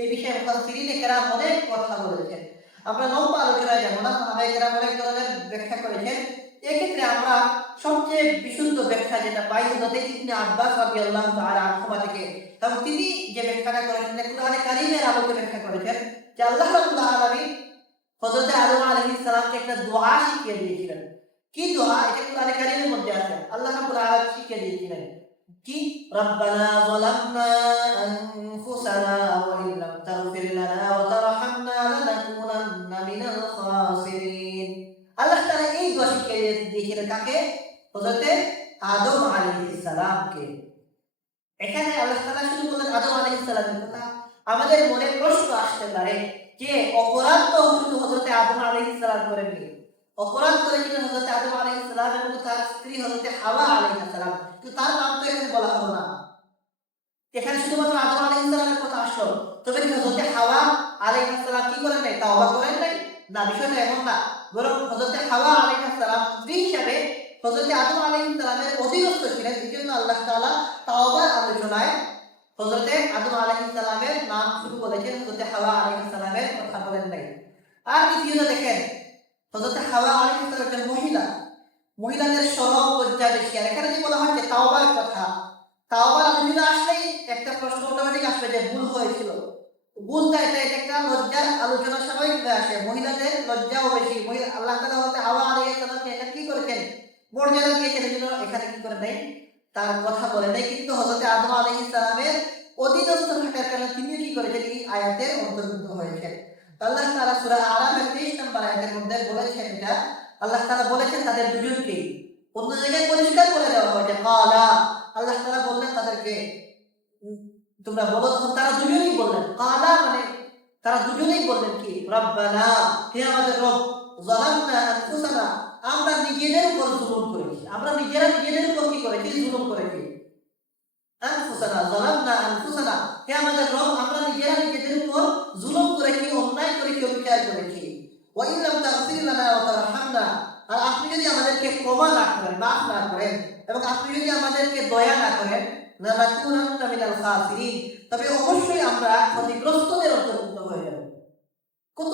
এই বিষয়ে মুফাসসিরিনে কেরাম অনেক কথা বলেছেন। আমরা লম্বা আলোচনায় যাব না, সাহাবায়ে কেরাম অনেক ধরনের ব্যাখ্যা করেছেন। এক্ষেত্রে আমরা সবচেয়ে বিশুদ্ধ ব্যাখ্যা যেটা পাই হযরত ইবনে আব্বাস রাদিয়াল্লাহু তাআলা আনহুমা থেকে, এবং তিনি যে ব্যাখ্যাটা করেছেন কোরআনে কারীমের আলোকে ব্যাখ্যা করেছেন যে আল্লাহ রাব্বুল আলামিন হযরত আদম আলাইহিস সালামকে একটা দোয়া শিখিয়ে দিয়েছিলেন। কি দোয়া, এটা কোরআনে কারীমের মধ্যে আছে। আল্লাহ রাব্বুল আলামিন শিখিয়ে দিয়েছিলেন কি, রব্বানা যালামনা আনফুসানা ওয়া ইল্লাম তাগফির লানা ওয়া তারহামনা লানাকুনান্না মিনাল খাসিরিন। আল্লাহ তাআলা এই দোয়া শিখিয়ে দিয়েছিলেন কাকে, হযরত আদম আলাইহিস সালামকে। এখানে আল্লাহ তাআলা শুধু বললেন আদম আলাইহিস সালামের কথা, আমাদের মনে প্রশ্ন আসতে পারে যে অপরাধ তো শুধু হযরত আদম আলাইহিস সালাম করেননি, অপরাধ করেছিলেন হযরত আদম আলাইহিস সালাম এবং তার স্ত্রী হযরত হাওয়া আলাইহিস সালাম, কিন্তু তার নাম তো এখানে বলা হলো না। এখানে শুধুমাত্র আদম আলাইহিস সালামের কথা আসলো, তবে কি হযরত হাওয়া আলাইহিস সালাম কি করেন নাই, তওবা করেন নাই? না, বিষয়টা এমন না, বরং হযরত হাওয়া আলাইহিস সালাম স্ত্রী হিসেবে হযরত আদম আলাইহিস সালামের অধীনস্থ ছিলেন। এজন্য আল্লাহ তাআলা তওবার আলোচনায় হযরত আদম আলাইহিস সালামের নাম শুরু করেছেন, হযরত হাওয়া আলাইহিস সালামের কথা বলেন নাই। আর দ্বিতীয়ত দেখেন হযরত হাওয়া আলাইহিস সালাম একজন মহিলা, মহিলাদের শরম লজ্জা বেশি। আর এখানে যে বলা হয় যে তাওবার কথা, তাওবার আলোচনা আসলেই একটা প্রশ্ন অটোমেটিক আসবে যে ভুল হয়েছিল। ভুলটা এটা একটা লজ্জার আলোচনা স্বাভাবিক আসে, মহিলাদের লজ্জাও বেশি। আল্লাহ তাআলা হযরত হাওয়া আলাইহিস সালামকে এটা কি করেছেন, মর্যাদা দিয়েছেন, এজন্য এখানে কি করে নাই, তার কথা বলে নাই। কিন্তু হযরত আদম আলাইহিস সালামের অধীনস্থ থাকার কারণে তিনি কি করেছেন, এই আয়াতের অন্তর্ভুক্ত হয়েছেন। আল্লাহ তাআলা সূরা আরাফের 23 আয়াতের মধ্যে বলেছেন এটা আল্লাহ তাআলা বলেছেন তাদের দুজনকে, অন্য জায়গায় পরিষ্কার করে দেওয়া হয় যে কালা, আল্লাহ তাআলা বললেন তাদেরকে তোমরা বলো, তখন তারা দুজনেই বললেন কালা, মানে তারা দুজনেই বললেন কি রব্বানা, হে আমাদের রব, যালামনা আনফুসানা, আমরা নিজেদের উপর জুলুম করেছি, আমরা নিজেরা নিজেদের উপর কি করেছি, জুলুম করেছি। আনফুসানা যালামনা আনফুসানা, হে আমাদের রব, আমরা নিজেরা নিজেদের উপর জুলুম করেছি, অন্যায় করেছি, অবিচার করেছি। ওয়া ইন লাম তাগফির লানা ওয়া তারহামনা, আর আপনি যদি আমাদেরকে ক্ষমা না করেন, মাফ না করেন, এবং আপনি যদি আমাদেরকে দয়া না করেন, লানাকুনান্না মিনাল খাসিরিন, তবে অবশ্যই আমরা ক্ষতিগ্রস্তদের অন্তর্ভুক্ত হয়ে যাব। কত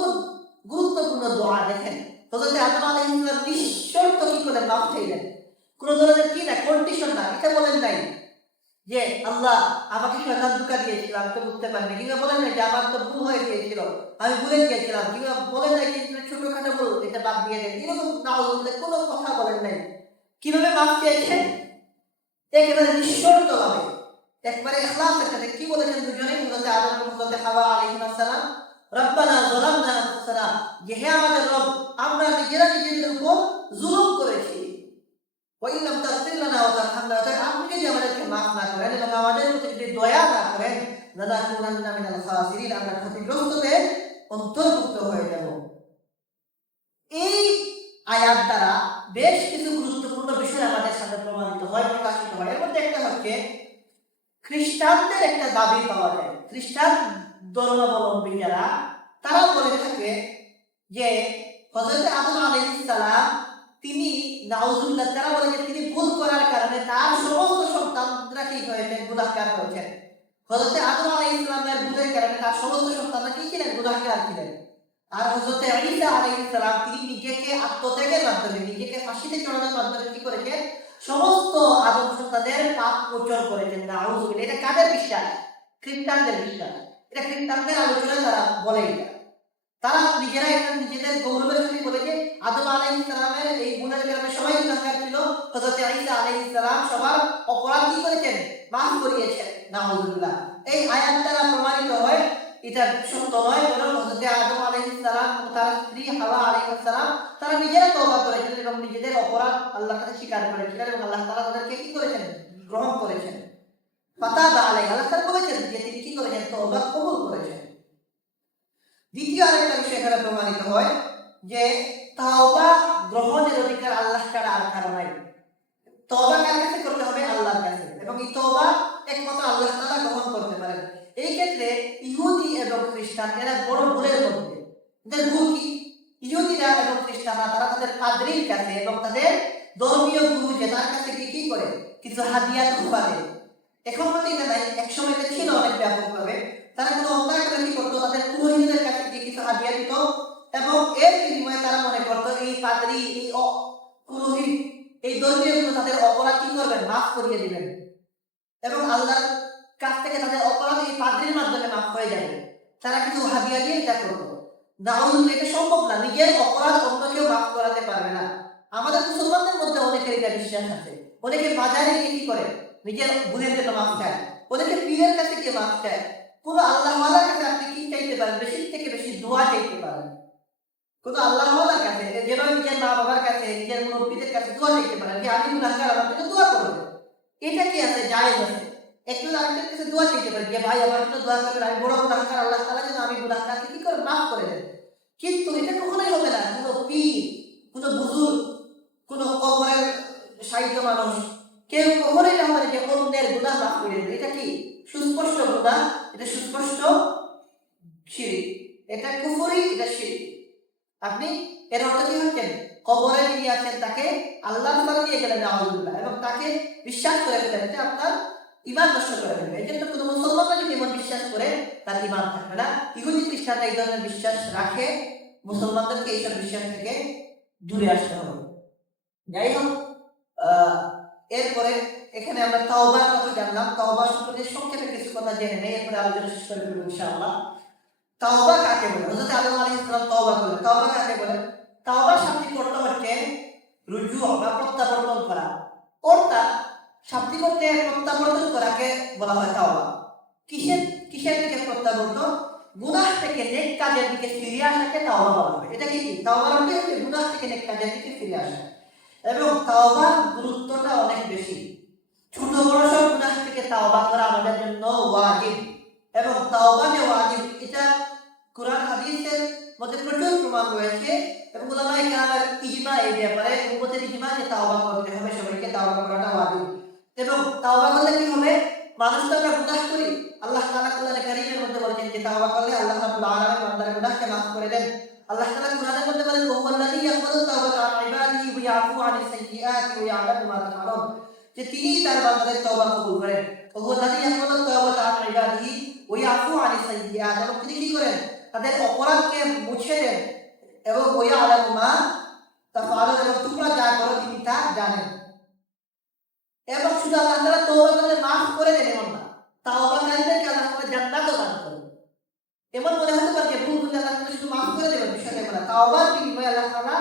গুরুত্বপূর্ণ দোয়া দেখেন, হযরত আদম আলাইহিস সালাম নিঃশর্ত কি করে মাফ চাইলেন, কোন ধরনের কি না কন্ডিশন না, এটা বলেন নাই যে আল্লাহ আমাকে শয়তান ধোঁকা দিয়েছিল, আমি তো বুঝতে পারিনি, কিংবা বলেন নাই যে আমার তো ভুল হয়ে গিয়েছিল, আমি ভুলে গিয়েছিলাম, কিংবা বলেন নাই যে ছোটখাটো ভুল এটা বাদ দিয়ে দেন, এরকম নাউজুবিল্লাহ কোনো কথা বলেন নাই। কিভাবে মাফ চেয়েছেন? একেবারে নিঃশর্ত ভাবে, একবারে ইখলাসের সাথে। কি বলেছেন দুজনেই, হযরত আদম এবং হযরত হাওয়া আলাইহিস সালাম, রব্বানা যালামনা আনফুসানা, যে হে আমাদের রব, আমরা নিজেরা নিজেদের উপর জুলুম করেছি, ওয়া ইন লাম তাগফির লানা ওয়া তারহামনা, আপনি যদি আমাদেরকে মাফ না করেন এবং আমাদের প্রতি যদি দয়া না করেন, লানাকুনান্না মিনাল খাসিরিন, আমরা ক্ষতিগ্রস্তদের অন্তর্ভুক্ত হয়ে যাব। এই আয়াত দ্বারা বেশ কিছু গুরুত্বপূর্ণ বিষয় আমাদের সামনে প্রমাণিত হয়, প্রকাশিত হয়। এর মধ্যে একটা হচ্ছে খ্রিস্টানদের একটা দাবি পাওয়া যায়, খ্রিস্টান ধর্মাবলম্বী যারা, তারা বলে থাকে যে হযরত আদম আলাইহিস সালাম তিনি নাউজুবিল্লাহ, তারা বলে যে তিনি ভুল করার কারণে তার সমস্ত সন্তানরা কি হয়েছেন, গুনাহগার হয়েছেন। হযরত আদম আলাইহিস সালামের ভুলের কারণে তার সমস্ত সন্তানরা কি ছিলেন, গুনাহগার ছিলেন। আর হযরত ঈসা আলাইহিস সালাম তিনি নিজেকে আত্মত্যাগের মাধ্যমে, নিজেকে ফাঁসিতে চড়ানোর মাধ্যমে কি করেছেন, সমস্ত আদম সন্তানদের পাপ মোচন করেছেন। নাউজুবিল্লাহ। এটা কাদের বিশ্বাস? খ্রিস্টানদের বিশ্বাস। এটা খ্রিস্টানদের আলোচনায় তারা বলে, এটা তারা নিজেরা এটা নিজেদের গৌরবের সাথে বলে যে আদম আলাইহিস সালামের এই গুনাহের কারণে সবাই গুনাহগার ছিল, হযরত ঈসা আলাইহিস সালাম সবার অপরাধ কি করেছেন, মাফ করিয়েছেন। নাউজুবিল্লাহ। এই আয়াত দ্বারা প্রমাণিত হয় এটা সত্য নয়, বরং হযরত আদম আলাইহিস সালাম ও তার স্ত্রী হাওয়া আলাইহিস সালাম তারা নিজেরা তওবা করেছেন এবং নিজেদের অপরাধ আল্লাহর কাছে স্বীকার করেছিলেন, এবং আল্লাহ তাআলা তাদেরকে কি করেছেন, গ্রহণ করেছেন। ফাতাবা আলাইহি, আল্লাহ তাআলা বলেছেন যে তিনি কি করেছেন, তওবা কবুল করেছেন। দ্বিতীয় আরেকটা বিষয় এখানে প্রমাণিত হয় যে তওবা গ্রহণের অধিকার আল্লাহ ছাড়া আর কারো নাই। তওবা কার কাছে করতে হবে, আল্লাহর কাছে, এবং এই তওবা একমাত্র আল্লাহ তাআলা গ্রহণ করতে পারেন। এই ক্ষেত্রে ইহুদি এবং খ্রিস্টান এরা বড় ভুলের মধ্যে, এদের ভুল কি, ইহুদিরা এবং খ্রিস্টানরা তারা তাদের পাদ্রীর কাছে এবং তাদের ধর্মীয় গুরু যে তার কাছে কি করে, কিছু হাদিয়া তোহফা দেয়। এখন হয়তো এটা নাই, একসময় এটা ছিল অনেক ব্যাপকভাবে। তারা কোনো অন্যায় করে কি করতো, তাদের পুরোহিতদের কাছে গিয়ে কিছু হাদিয়া দিত, এবং এর বিনিময়ে তারা মনে করতো এই পাদ্রী, এই পুরোহিত, এই ধর্মীয় গুরু তাদের অপরাধ কি করবেন, মাফ করিয়ে দিবেন, এবং আল্লাহর কাছ থেকে তাদের অপরাধ এই পাদ্রীর মাধ্যমে মাফ হয়ে যাবে। তারা কিছু হাদিয়া দিয়ে এটা করতো। নাউজুবিল্লাহ, এটা সম্ভব না, নিজের অপরাধ অন্য কেউ মাফ করাতে পারবে না। আমাদের মুসলমানদের মধ্যে অনেকের এটা বিশ্বাস আছে, অনেকে বাজারে গিয়ে কি করে, নিজের ভুলের জন্য মাফ চায়, অনেকে পীরের কাছে গিয়ে মাফ চায়। কোন আল্লাহওয়ালার কাছে আপনি কি চাইতে পারেন, বেশি থেকে বেশি দোয়া চাইতে পারেন। কোন আল্লাহওয়ালার কাছে, যেন নিজের মা বাবার কাছে, নিজের মুরব্বীদের কাছে দোয়া চাইতে পারেন যে আমি গুনাহগার, আমার জন্য দোয়া করবেন। এটা কি আছে, জায়েজ আছে। একটু আরেকটার কাছে দোয়া চাইতে পারেন যে ভাই আমার জন্য দোয়া করবেন, আমি বড় গুনাহগার, আল্লাহ তাআলা যেন আমি গুনাহগারকে কি করে মাফ করে দেন। কিন্তু এটা কখনোই হবে না কোনো পীর, কোনো বুজুর্গ, কোনো কবরের সাহিত্য মানুষ, কেউ কখনোই না পারে যে অন্যের গুনাহ মাফ করে দেবে। এটা কি সুস্পষ্ট গুনাহ, এটা সুস্পষ্ট শিরক, এটা কুফরি, এটা শিরক। আপনি এর অর্থ কি হচ্ছেন, কবরে নিয়ে আসেন তাকে, আল্লাহর ঘরে নিয়ে গেলেন নাউজুবিল্লাহ, এবং তাকে বিশ্বাস করে ফেলেন যে আপনার ঈমান নষ্ট করে ফেলবে। এই জন্য কোনো মুসলমানরা যদি এমন বিশ্বাস করে তার ঈমান থাকবে না। ইহুদি খ্রিস্টানরা এই ধরনের বিশ্বাস রাখে, মুসলমানদেরকে এইসব বিশ্বাস থেকে দূরে আসতে হবে। যাই হোক, এরপরে এখানে আমরা তাওবার কথা জানলাম। তাওবা সম্পর্কে সংক্ষেপে কিছু কথা জেনে নেই, এরপরে আলোচনা শেষ করে দেব ইনশাআল্লাহ। তাওবা কাকে বলে? হযরত আদম আলাইহিস সালাম তাওবা করলেন। তাওবা কাকে বলে? তাওবার শাব্দিক অর্থ হচ্ছে রুজু বা প্রত্যাবর্তন করা। অর্থাৎ শাব্দিক অর্থে প্রত্যাবর্তন করাকে বলা হয় তাওবা। কিসের দিকে প্রত্যাবর্তন? গুনাহ থেকে নেক কাজের দিকে ফিরে আসাকে তাওবা বলা হয়। এটা কি তাওবার অর্থ হচ্ছে গুনাহ থেকে নেক কাজের দিকে ফিরে আসা। এবং তাওবার গুরুত্বটা অনেক বেশি। ছোট বড় সব গুনাহ থেকে তাওবা করা আমাদের জন্য ওয়াজিব। এবং তাওবা যে ওয়াজিব এটা কোরআন হাদিসের মধ্যে প্রচুর প্রমাণ রয়েছে এবং উলামায়ে কেরামের ইজমা এই ব্যাপারে, উম্মতের ইজমা যে তাওবা করতে হবে, সবাইকে তাওবা করাটা ওয়াজিব। এবং তাওবা করলে কি হবে? মানুষ তো আমরা গুনাহ করি, আল্লাহ তাআলা কোরআনে কারীমের মধ্যে বলেছেন যে তাওবা করলে আল্লাহ রাব্বুল আলামিন বান্দার গুনাহকে মাফ করে দেন। আল্লাহ তাআলা কোরআনের মধ্যে বলেন ওয়াল্লাযী ইয়াকবালু তাওবাতা আন ইবাদিহি ওয়া ইয়াফু আনিস সাইয়্যাতি ওয়া ইয়ালামু মা তাফআলুন, যে তিনি তার বান্দাদের তওবা কবুল করেন। ওয়াল্লাযী ইয়াকবালু তাওবাতা আন ইবাদিহি ওয়া ইয়াফু আনিস সাইয়্যাত, এবং তিনি কি করেন? তাদের অপরাধকে মুছে দেন। এবং ওয়া ইয়ালামু মা তাফআলুন, এবং তোমরা যা করো তিনি তা জানেন। এবং শুধু আল্লাহ তাআলা তওবা করলে মাফ করে দেন এমন না, তাওবাকারীদেরকে আল্লাহ তাআলা জান্নাতও দান করেন। এমন মনে হতে পারে যে ভুল করলে আল্লাহ তাআলা শুধু মাফ করে দেবেন, বিষয়টা এমন না। তাওবার বিনিময়ে আল্লাহ তাআলা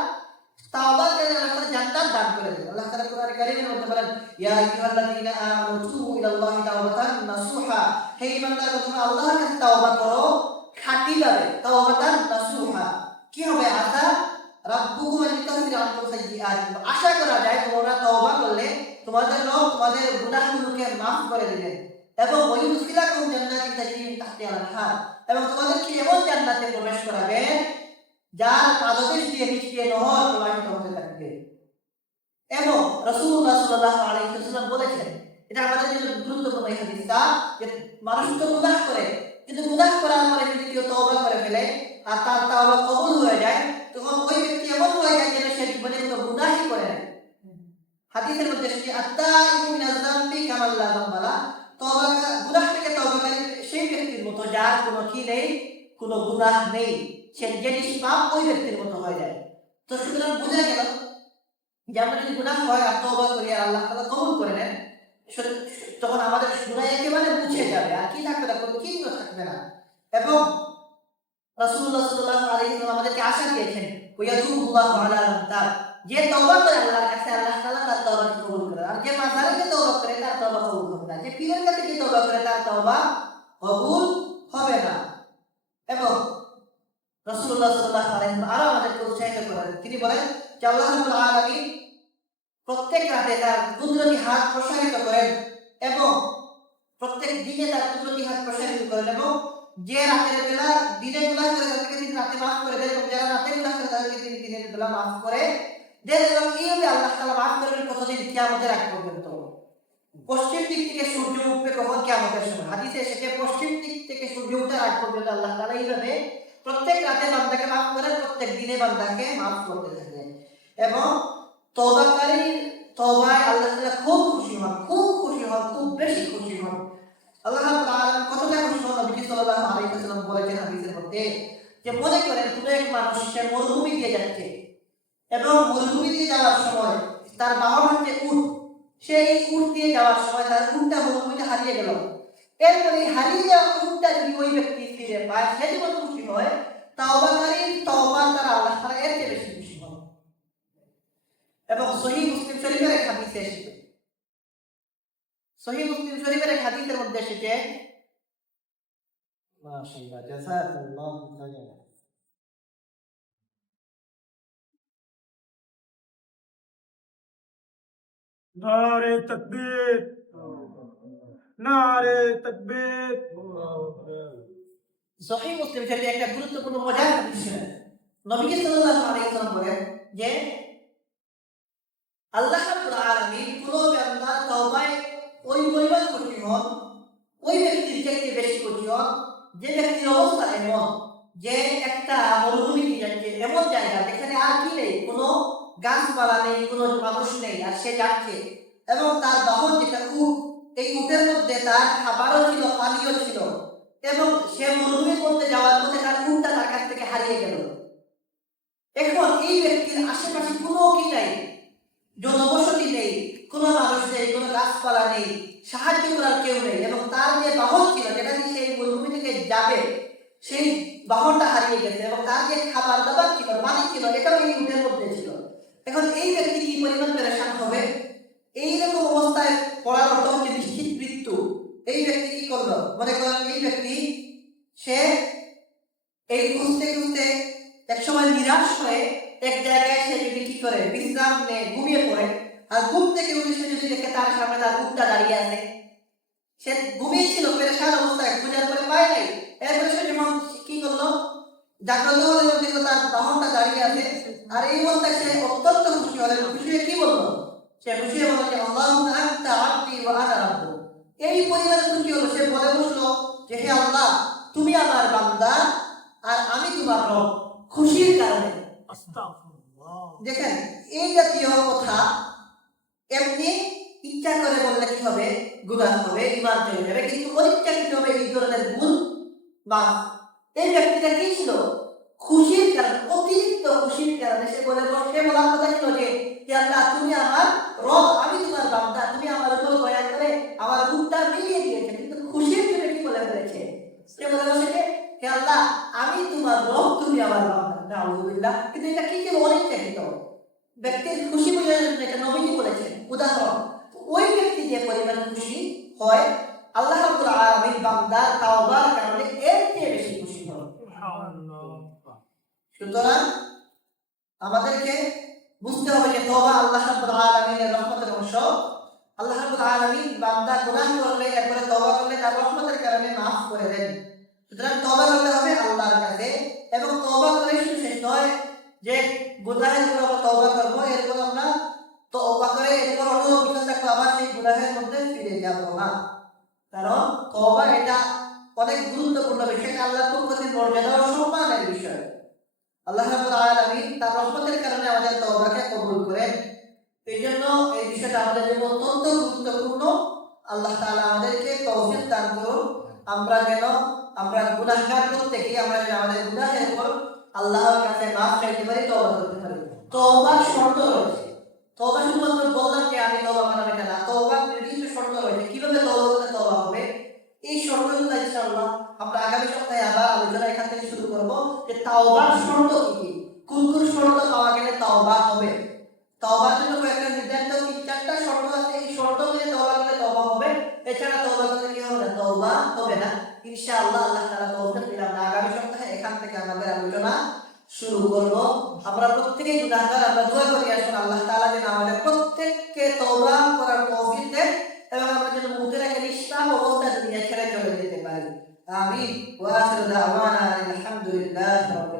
তাওবাকারীদের আল্লাহ তাআলা জান্নাত দান করে দেন। আল্লাহ তাআলা কোরআনে কারীমের মধ্যে বলেন ইয়া আইয়ুহাল্লাযীনা আমানু তুবু ইলাল্লাহি তাওবাতান নাসুহা, হে ঈমানদাররা তোমরা আল্লাহর কাছে তাওবা করো খাঁটিভাবে, তাওবাতান নাসুহা। কি হবে? আশা রাব্বুকুম আন ইউকাফিরা আনকুম সাইয়্যাতিকুম, আশা করা যায় তোমরা তওবা করলে তোমাদের রব তোমাদের গুনাহগুলোকে মাফ করে দিবেন। এবং ওয়ায়ুদখিলাকুম জান্নাতিন তাজরি মিন তাহতিহাল আনহার, এবং তোমাদেরকে এমন জান্নাতে প্রবেশ করাবেন যার পাদদেশ দিয়ে নিচ দিয়ে নহর প্রবাহিত হতে থাকবে। এবং রাসূলুল্লাহ সাল্লাল্লাহু আলাইহি ওয়াসাল্লাম বলেছেন, এটা আমাদের জন্য গুরুত্বপূর্ণ এই হাদিসটা, যে মানুষ তো গুনাহ করে, কিন্তু গুনাহ করার পরে যদি কেউ তওবা করে ফেলে আর তার তওবা কবুল হয়ে যায়, তখন ওই ব্যক্তি এমন হয়ে যায় যেন সে জীবনে কোনো গুনাহই করে নাই। হাদিসের মধ্যে এসেছে আত্তাইবু মিনাজ যামবি কামান লা যামবা লা, তওবা গুনাহ থেকে তওবাকারী সেই ব্যক্তির মতো যার কোনো কি নেই, কোনো গুনাহ নেই, সে যে নিষ্পাপ ওই ব্যক্তির মতো হয়ে যায়। তো সুতরাং বোঝা গেল যে আমরা যদি গুনাহ হয় আর তওবা করি আর আল্লাহ তাআলা কবুল করে নেন, তখন আমাদের গুনাহ একেবারে মুছে যাবে, আর কি থাকবে না, কোনো চিহ্ন থাকবে না। এবং রাসূলুল্লাহ সাল্লাল্লাহু আলাইহি ওয়াসাল্লাম আমাদেরকে আশা দিয়েছেন ওয়ায়াতুবুল্লাহু আলা মান তাব, যে তওবা করে আল্লাহর কাছে আল্লাহ তাআলা তার তওবাকে কবুল করে। আর যে মাজারে তওবা করে তার তওবা কবুল হবে না, যে পীরের কাছে যে তওবা করে তার তওবা কবুল হবে না। এবং রাসূলুল্লাহ সাল্লাল্লাহু আলাইহি ওয়াসাল্লাম আরো আমাদেরকে উৎসাহিত করেন, তিনি বলেন যে আল্লাহ রাব্বুল আলামিন প্রত্যেক রাতে তার কুদরতি হাত প্রসারিত করেন এবং প্রত্যেক দিনে তার কুদরতি হাত প্রসারিত করেন, এবং যে রাতের বেলা দিনে গুনাহ করে তাদেরকে তিনি রাতে মাফ করে দেন, এবং যারা রাতে গুনাহ করে তাদেরকে তিনি দিনের বেলা মাফ করে দেন। এবং এইভাবে আল্লাহ তাআলা মাফ করবেন কতদিন? কিয়ামতের আগ পর্যন্ত। পশ্চিম দিক থেকে সূর্য উঠবে কখন? কিয়ামতের সময়। হাদিসে এসেছে পশ্চিম দিক থেকে সূর্য ওঠার আগ পর্যন্ত আল্লাহ তাআলা এইভাবে প্রত্যেক রাতে বান্দাকে মাফ করেন, প্রত্যেক দিনে বান্দাকে মাফ করতে থাকেন। এবং তওবাকারীর তওবায় আল্লাহ তাআলা খুব খুশি হন, খুব খুশি হন, খুব বেশি খুশি হন। আল্লাহ রাব্বুল আলামিন কতটা খুশি হন? নবী সাল্লাল্লাহু আলাইহি ওয়াসাল্লাম বলেছেন হাদিসের মধ্যে যে মনে করেন কোনো এক মানুষ সে মরুভূমি দিয়ে যাচ্ছে, এবং মরুভূমি দিয়ে যাওয়ার সময় তার বাহন হচ্ছে উট, সেই উট দিয়ে যাওয়ার সময় তার উটটা মরুভূমিতে হারিয়ে গেল। এরপরে হারিয়ে যাওয়া উটটা যদি ওই ব্যক্তি ফিরে পায়, সে যেমন খুশি হয়, তাওবাকারীর তওবার দ্বারা আল্লাহ তাআলা এর চেয়ে বেশি খুশি হন। এবং সহিহ মুসলিম শরীফের এক হাদিসে এসেছে, সহিহ মুসলিম শরীফের এক হাদিসের মধ্যে এসেছে, মাশাআল্লাহ জাযাকাল্লাহু খাইরান, नारे तकबीर, नारे तकबीर। সহিহ মুসলিম শরীফে একটা গুরুত্বপূর্ণ মজার হাদিস ছিল। নবী সাল্লাল্লাহু আলাইহি ওয়াসাল্লাম বলেন যে আল্লাহ রাব্বুল আলামিন কোন বান্দার তওবায় ওই পরিমাণ খুশি হন, ওই ব্যক্তির চাইতে বেশি খুশি হন যে ব্যক্তির অবস্থা এমন যে একটা মরুভূমিতে যাচ্ছে, এমন জায়গা যেখানে আর কি নেই, কোনো গাছপালা নেই, কোনো মানুষ নেই, আর সে যাচ্ছে এবং তার বাহন যেটা উট, এই উটের মধ্যে তার খাবারও ছিল, পানিও ছিল, এবং সে মরুভূমির মধ্যে যাওয়ার পথে তার উটটা তার কাছ থেকে হারিয়ে গেল। এখন এই ব্যক্তির আশেপাশে কোনো কি নাই, জনবসতি নেই, কোনো মানুষ নেই, কোনো গাছপালা নেই, সাহায্য করার কেউ নেই, এবং তার যে বাহন ছিল যেটা দিয়ে সেই মরুভূমি থেকে যাবে, সেই বাহনটা হারিয়ে গেছে, এবং তার যে খাবার দাবার ছিল, পানি ছিল, এটাও এই উটের মধ্যে ছিল। এখন এই ব্যক্তি কি পরিমাণ পেরেশান হবে? এইরকম অবস্থায় পড়ার অর্থ হচ্ছে নিশ্চিত মৃত্যু। এই ব্যক্তি কি করলো? মনে করেন এই ব্যক্তি সে এই খুঁজতে খুঁজতে এক সময় নিরাশ হয়ে এক জায়গায় সে যদি কি করে বিশ্রাম নিয়ে ঘুমিয়ে পড়ে, আর ঘুম থেকে উঠে সে যদি দেখে তার সামনে তার উটটা দাঁড়িয়ে আছে, সে ঘুমিয়েছিল পেরেশান অবস্থায়, খোঁজার পরে পায় নাই। এরপরে সে যখন কি করলো, জাগ্রত হলে দেখলো তার বাহনটা দাঁড়িয়ে আছে, আর এই অবস্থায় সে অত্যন্ত খুশি হলেন। খুশি হয়ে কি বললো? সে খুশি হয়ে বলল যে আল্লাহুম্মা আনতা আবদি ওয়া আনা রাব্বুক। এই পরিমাণে খুশি হলো, সে বলে বসলো যে হে আল্লাহ, তুমি আমার বান্দা আর আমি তোমার রব। খুশির কারণে। আস্তাগফিরুল্লাহ। দেখেন, এই জাতীয় কথা এমনি ইচ্ছা করে বললে কি হবে? গুনাহ হবে, ঈমান চলে যাবে। কিন্তু অনিচ্ছাকৃতভাবে এই ধরনের ভুল বা এই ব্যক্তিটা কি ছিল? খুশির কারণে, অতিরিক্ত খুশির কারণে সে বলার কথা ছিল যে হে আল্লাহ, তুমি আমার রব, আমি তোমার বান্দা, তুমি আমার উপর দয়া করে আমার রূপটা মিলিয়ে দিয়েছে। কিন্তু খুশির জন্য কি বলে ফেলেছে? সে বলে বসেছে হে আল্লাহ, আমি তোমার রব, তুমি আমার বান্দা। নাউযুবিল্লাহ। কিন্তু এটা কি ছিল? অনিচ্ছাকৃত। ব্যক্তির খুশি বোঝার জন্য এটা নবীজি বলেছেন উদাহরণ। ওই ব্যক্তি যে পরিমাণ খুশি হয়, আল্লাহ রাব্বুল আলামিন বান্দার তাওবার কারণে এর চেয়ে বেশি খুশি হন। সুতরাং আমাদেরকে বুঝতে হবে যে তওবা আল্লাহ রাব্বুল আলামিনের রহমতের অংশ। আল্লাহ রাব্বুল আলামিন বান্দা গুনাহ করলে এরপরে তওবা করলে তার রহমতের কারণে মাফ করে দেন। সুতরাং তওবা করতে হবে আল্লাহর কাছে, এবং তওবা করে শুধু শেষ নয় যে গুনাহের উপর আমরা তওবা করবো, এরপর আমরা তওবা করে এরপর অন্য অভিযোগ থাকলে আবার সেই গুনাহের মধ্যে ফিরে যাব না। কারণ তওবা এটা অনেক গুরুত্বপূর্ণ বিষয়, আল্লাহর পক্ষ থেকে মর্যাদা ও সম্মানের বিষয়। আল্লাহ রাব্বুল আলামিন তার রহমতের কারণে আমাদের তওবাকে কবুল করেন। এই জন্য এই বিষয়টা আমাদের জন্য অত্যন্ত গুরুত্বপূর্ণ। আল্লাহ তাআলা আমাদেরকে তৌফিক দান করুন, আমরা গুনাহগার প্রত্যেকেই আমরা যেন আমাদের গুনাহের উপর আল্লাহর কাছে মাফ চাইতে পারি, তওবা করতে পারি। তওবার শর্ত রয়েছে। তওবা শুধুমাত্র বললাম যে আমি তওবা করলাম এটা না, তওবার নির্দিষ্ট শর্ত রয়েছে। কিভাবে তওবা করলে তওবা হবে, এই শর্তগুলো ইনশাআল্লাহ আমরা আগামী সপ্তাহে আবার আলোচনা এখান থেকে শুরু করব যে তওবার শর্ত কি কি, কোন কোন শর্ত পাওয়া গেলে তওবা হবে। তওবার জন্য কয়েকটা নির্ধারিত 4টা শর্ত আছে, এই শর্ত মেনে তওবা করলে তওবা হবে, এছাড়া তওবা করলে কি হবে না? তওবা হবে না। ইনশাআল্লাহ আল্লাহ তাআলা তৌফিক দিলে আমরা আগামী সপ্তাহে এখান থেকে আমাদের আলোচনা শুরু করব। আমরা প্রত্যেকেই গুনাহগার, আমরা দোয়া করি আসুন আল্লাহ তাআলা যেন আমাদের প্রত্যেককে তওবা করার তৌফিক দেন, এবং আমরা যেন মুতের আগে নিষ্পাপ অবস্থায় দুনিয়া ছেড়ে চলে যেতে পারি। আমিন। ওয়া আখিরু দাওয়ানা আলহামদুলিল্লাহি রাব্বিল